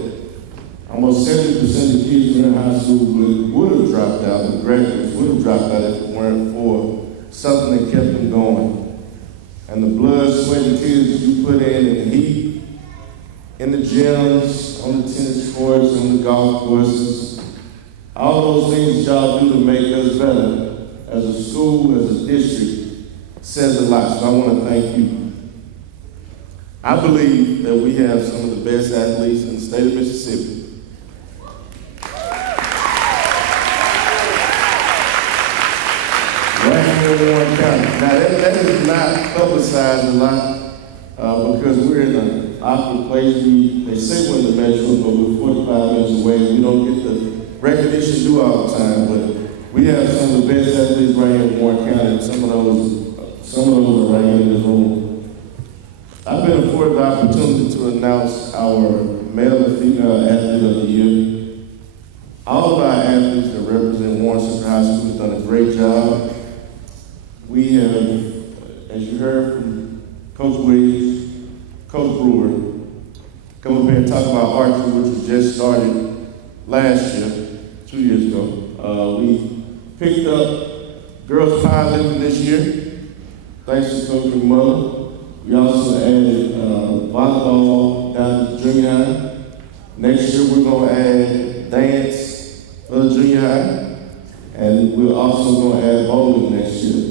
almost 70% of kids in high school would have dropped out, the graduates would have dropped out if it weren't for something that kept them going. And the blood, sweat, and tears that you put in the heat, in the gyms, on the tennis courts, on the golf courses, all those things y'all do to make us better as a school, as a district, says a lot. So I want to thank you. I believe that we have some of the best athletes in the state of Mississippi. emphasize a lot because we're in an awkward place. They say we're in the metro, but we're 45 minutes away. We don't get the recognition due all the time, but we have some of the best athletes right here in Warren County. Some of those are right here in this room. I've been afforded the opportunity to announce our male and female athlete of the year. All of our athletes that represent Warren Central High School have done a great job. We have, as you heard from Coach Williams, Coach Brewer, come up here and talk about archery, which was just started last year, 2 years ago. We picked up girls powerlifting this year, thanks to Coach McMullen. We also added volleyball down to junior high. Next year we're going to add dance for the junior high, and we're also going to add bowling next year.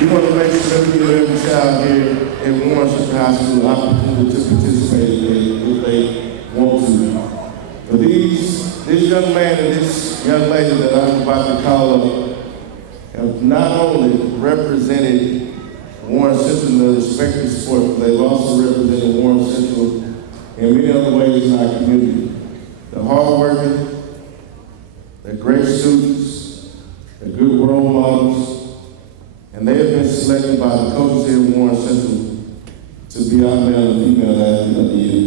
We want to make sure that we give every child here in Warren Central High School an opportunity to participate if they want to. But this young man and this young lady that I'm about to call up have not only represented Warren Central in the respective sports, but they've also represented Warren Central in many other ways in our community. They're hardworking, they're great students, they're good role models, and they have been selected by the coaches here at Warren Central to be our male and female athlete of the year.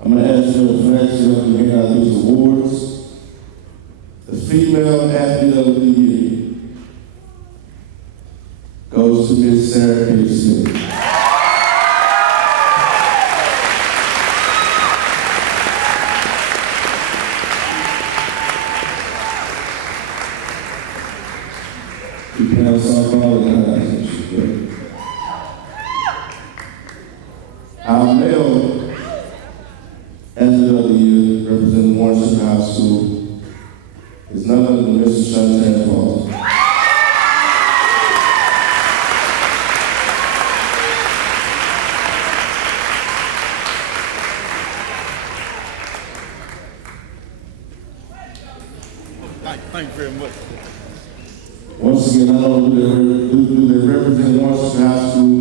I'm going to ask you to flex up and hand out these awards. The female athlete of the year goes to Miss Sarah H. Smith. You can have some apologize. Our male athlete of the year representing Warren Central High School is none other than Mr. Chantel Paul. Thank you very much. Once again, not only do they represent Warren Central High School,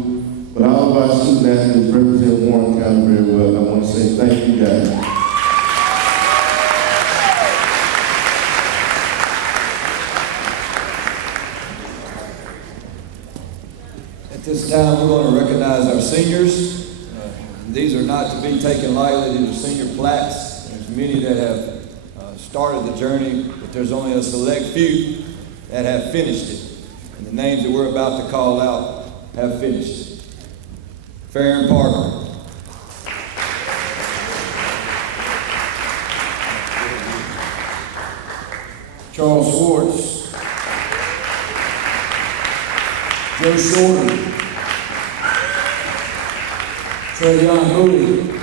but all of our student athletes represent Warren County very well. I want to say thank you guys. At this time, we're going to recognize our seniors. These are not to be taken lightly. These are senior plaques. There's many that have started the journey, but there's only a select few that have finished it. And the names that we're about to call out have finished it. Farron Parker. Charles Schwartz. Joe Shorter. Trayon Moody.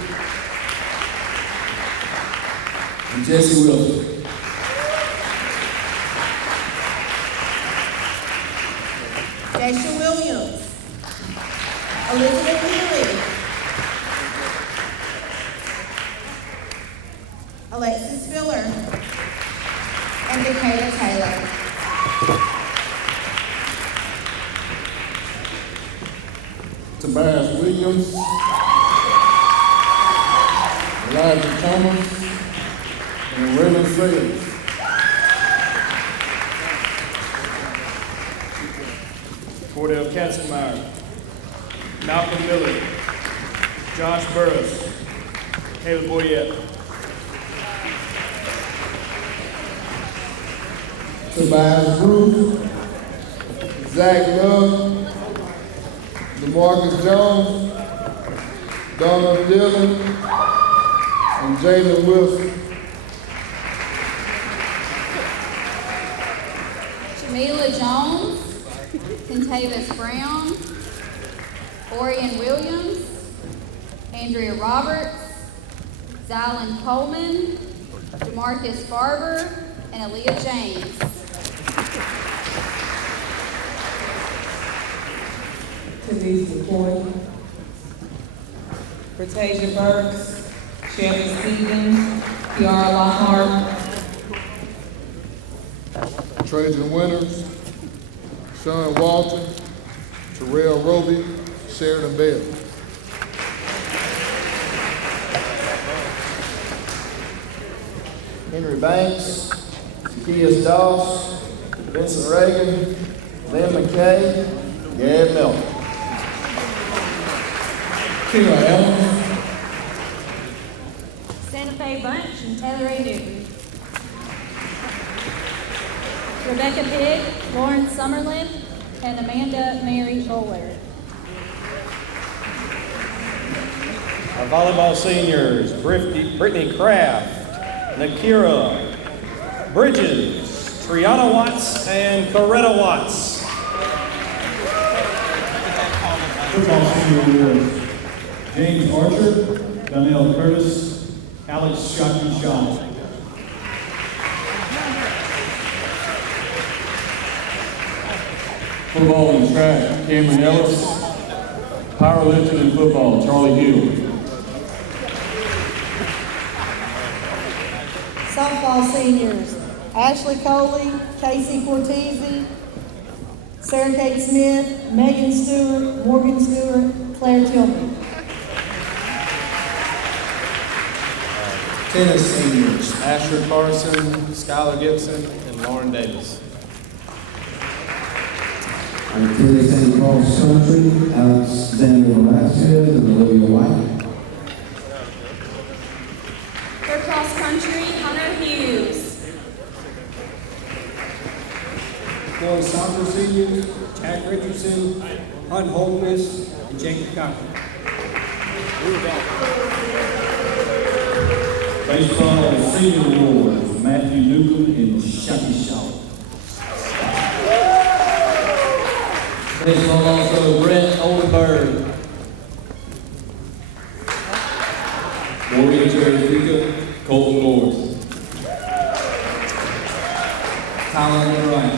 And Jesse Wilson. Daisha Williams. Elizabeth Healy. Alexis Filler. And Dakota Taylor. Tobias Williams. Elijah Thomas. And Raylan Sayers. Cordell Katzenmeyer, Malcolm Miller, Josh Burris, Caleb Boyette. Tobias Bruce. Zach Love. DeMarcus Jones. Donald Dillon. And Jalen Wilson. Jamila Jones, Kentavis Brown, Orion Williams, Andrea Roberts, Zylan Coleman, DeMarcus Barber, and Aaliyah James. Denise McCoy, Bertasia Burks, Shelby Stevens, Kiara Lockhart, Trajan Winters, Sean Walton, Terrell Roby, Sheridan Bell. Henry Banks, Zacchaeus Doss, Vincent Reagan, Lynn McKay, Gary Miller. Kira Evans, Santa Fe Bunch and Taylor A. Newton. Rebecca Pigg, Lauren Summerlin, and Amanda Mary Bowler. Our volleyball seniors, Brittany Kraft, Nakira Bridges, Triana Watts, and Coretta Watts. Football senior awards: James Archer, Donnell Curtis, Alex Shockey Shaw. Football and track, Cameron Ellis. Powerlifting and football, Charlie Hill. Softball seniors, Ashley Coley, Casey Cortese, Sarah Kate Smith, Megan Stewart, Morgan Stewart, Claire Tillman. Tennis seniors, Asher Carson, Skylar Gibson, and Lauren Davis. Tennis and cross country, Alexander Velasquez and Olivia White. For cross country, Hunter Hughes. Boys soccer seniors, Jack Richardson, Hunt Holtness, and Jacob Cochran. Baseball senior awards: Matthew Newcomb and Shockey Shaw. Baseball also Brett Oldenburg. Morgan Terry Colton Morris. Colin Wright.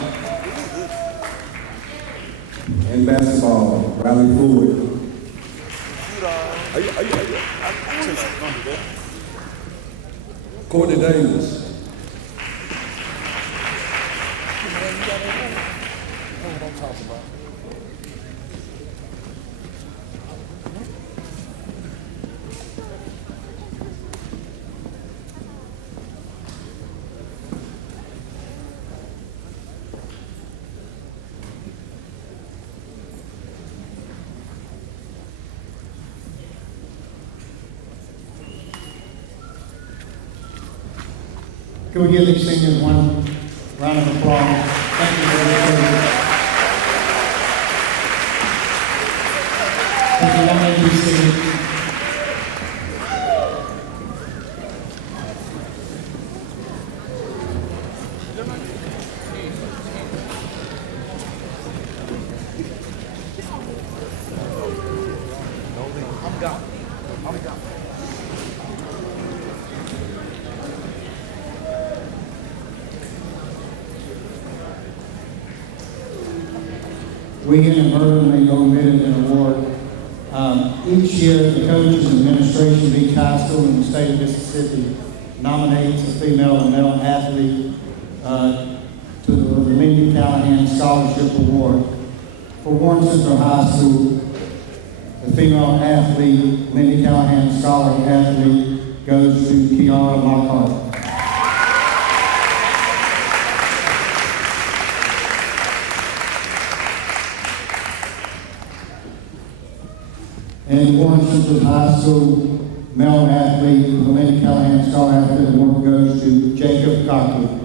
And basketball, Riley Ford. Courtney Davis. Can we give these seniors one round of applause? Thank you very much. Thank you. Y'all may be seated. We inadvertently omitted an award. Each year, the coaches and administration of each high school in the state of Mississippi nominates a female and male athlete to the Mindy Callahan Scholarship Award. For Warren Central High School, the female athlete, Mindy Callahan Scholar athlete, goes to Kiara Lockhart. And Warren Central High School male athlete, the Mindy Callahan Scholar athlete award goes to Jacob Cochran.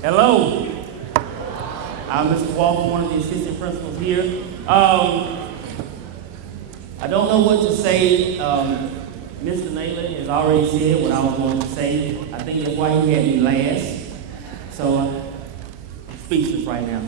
Hello, I'm Mr. Walker, one of the assistant principals here. I don't know what to say. Mr. Naylor has already said what I was going to say. I think that's why he had me last. So I'm speechless right now.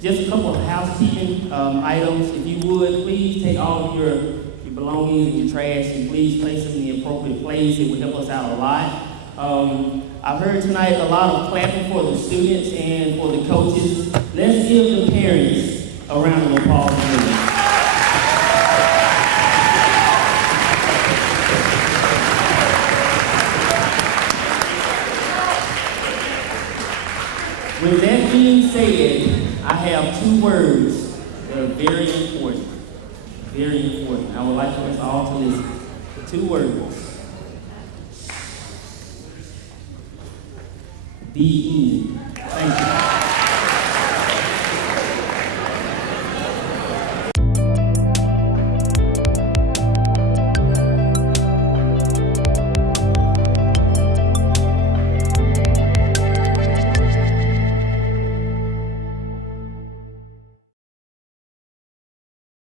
Just a couple of housekeeping items. If you would, please take all of your belongings and your trash and please place them in the appropriate place. It would help us out a lot. I've heard tonight a lot of clapping for the students and for the coaches. Let's give the parents a round of applause for them. With that being said, I have two words that are very important. Very important. I would like for us all to listen. Two words. The end. Thank you.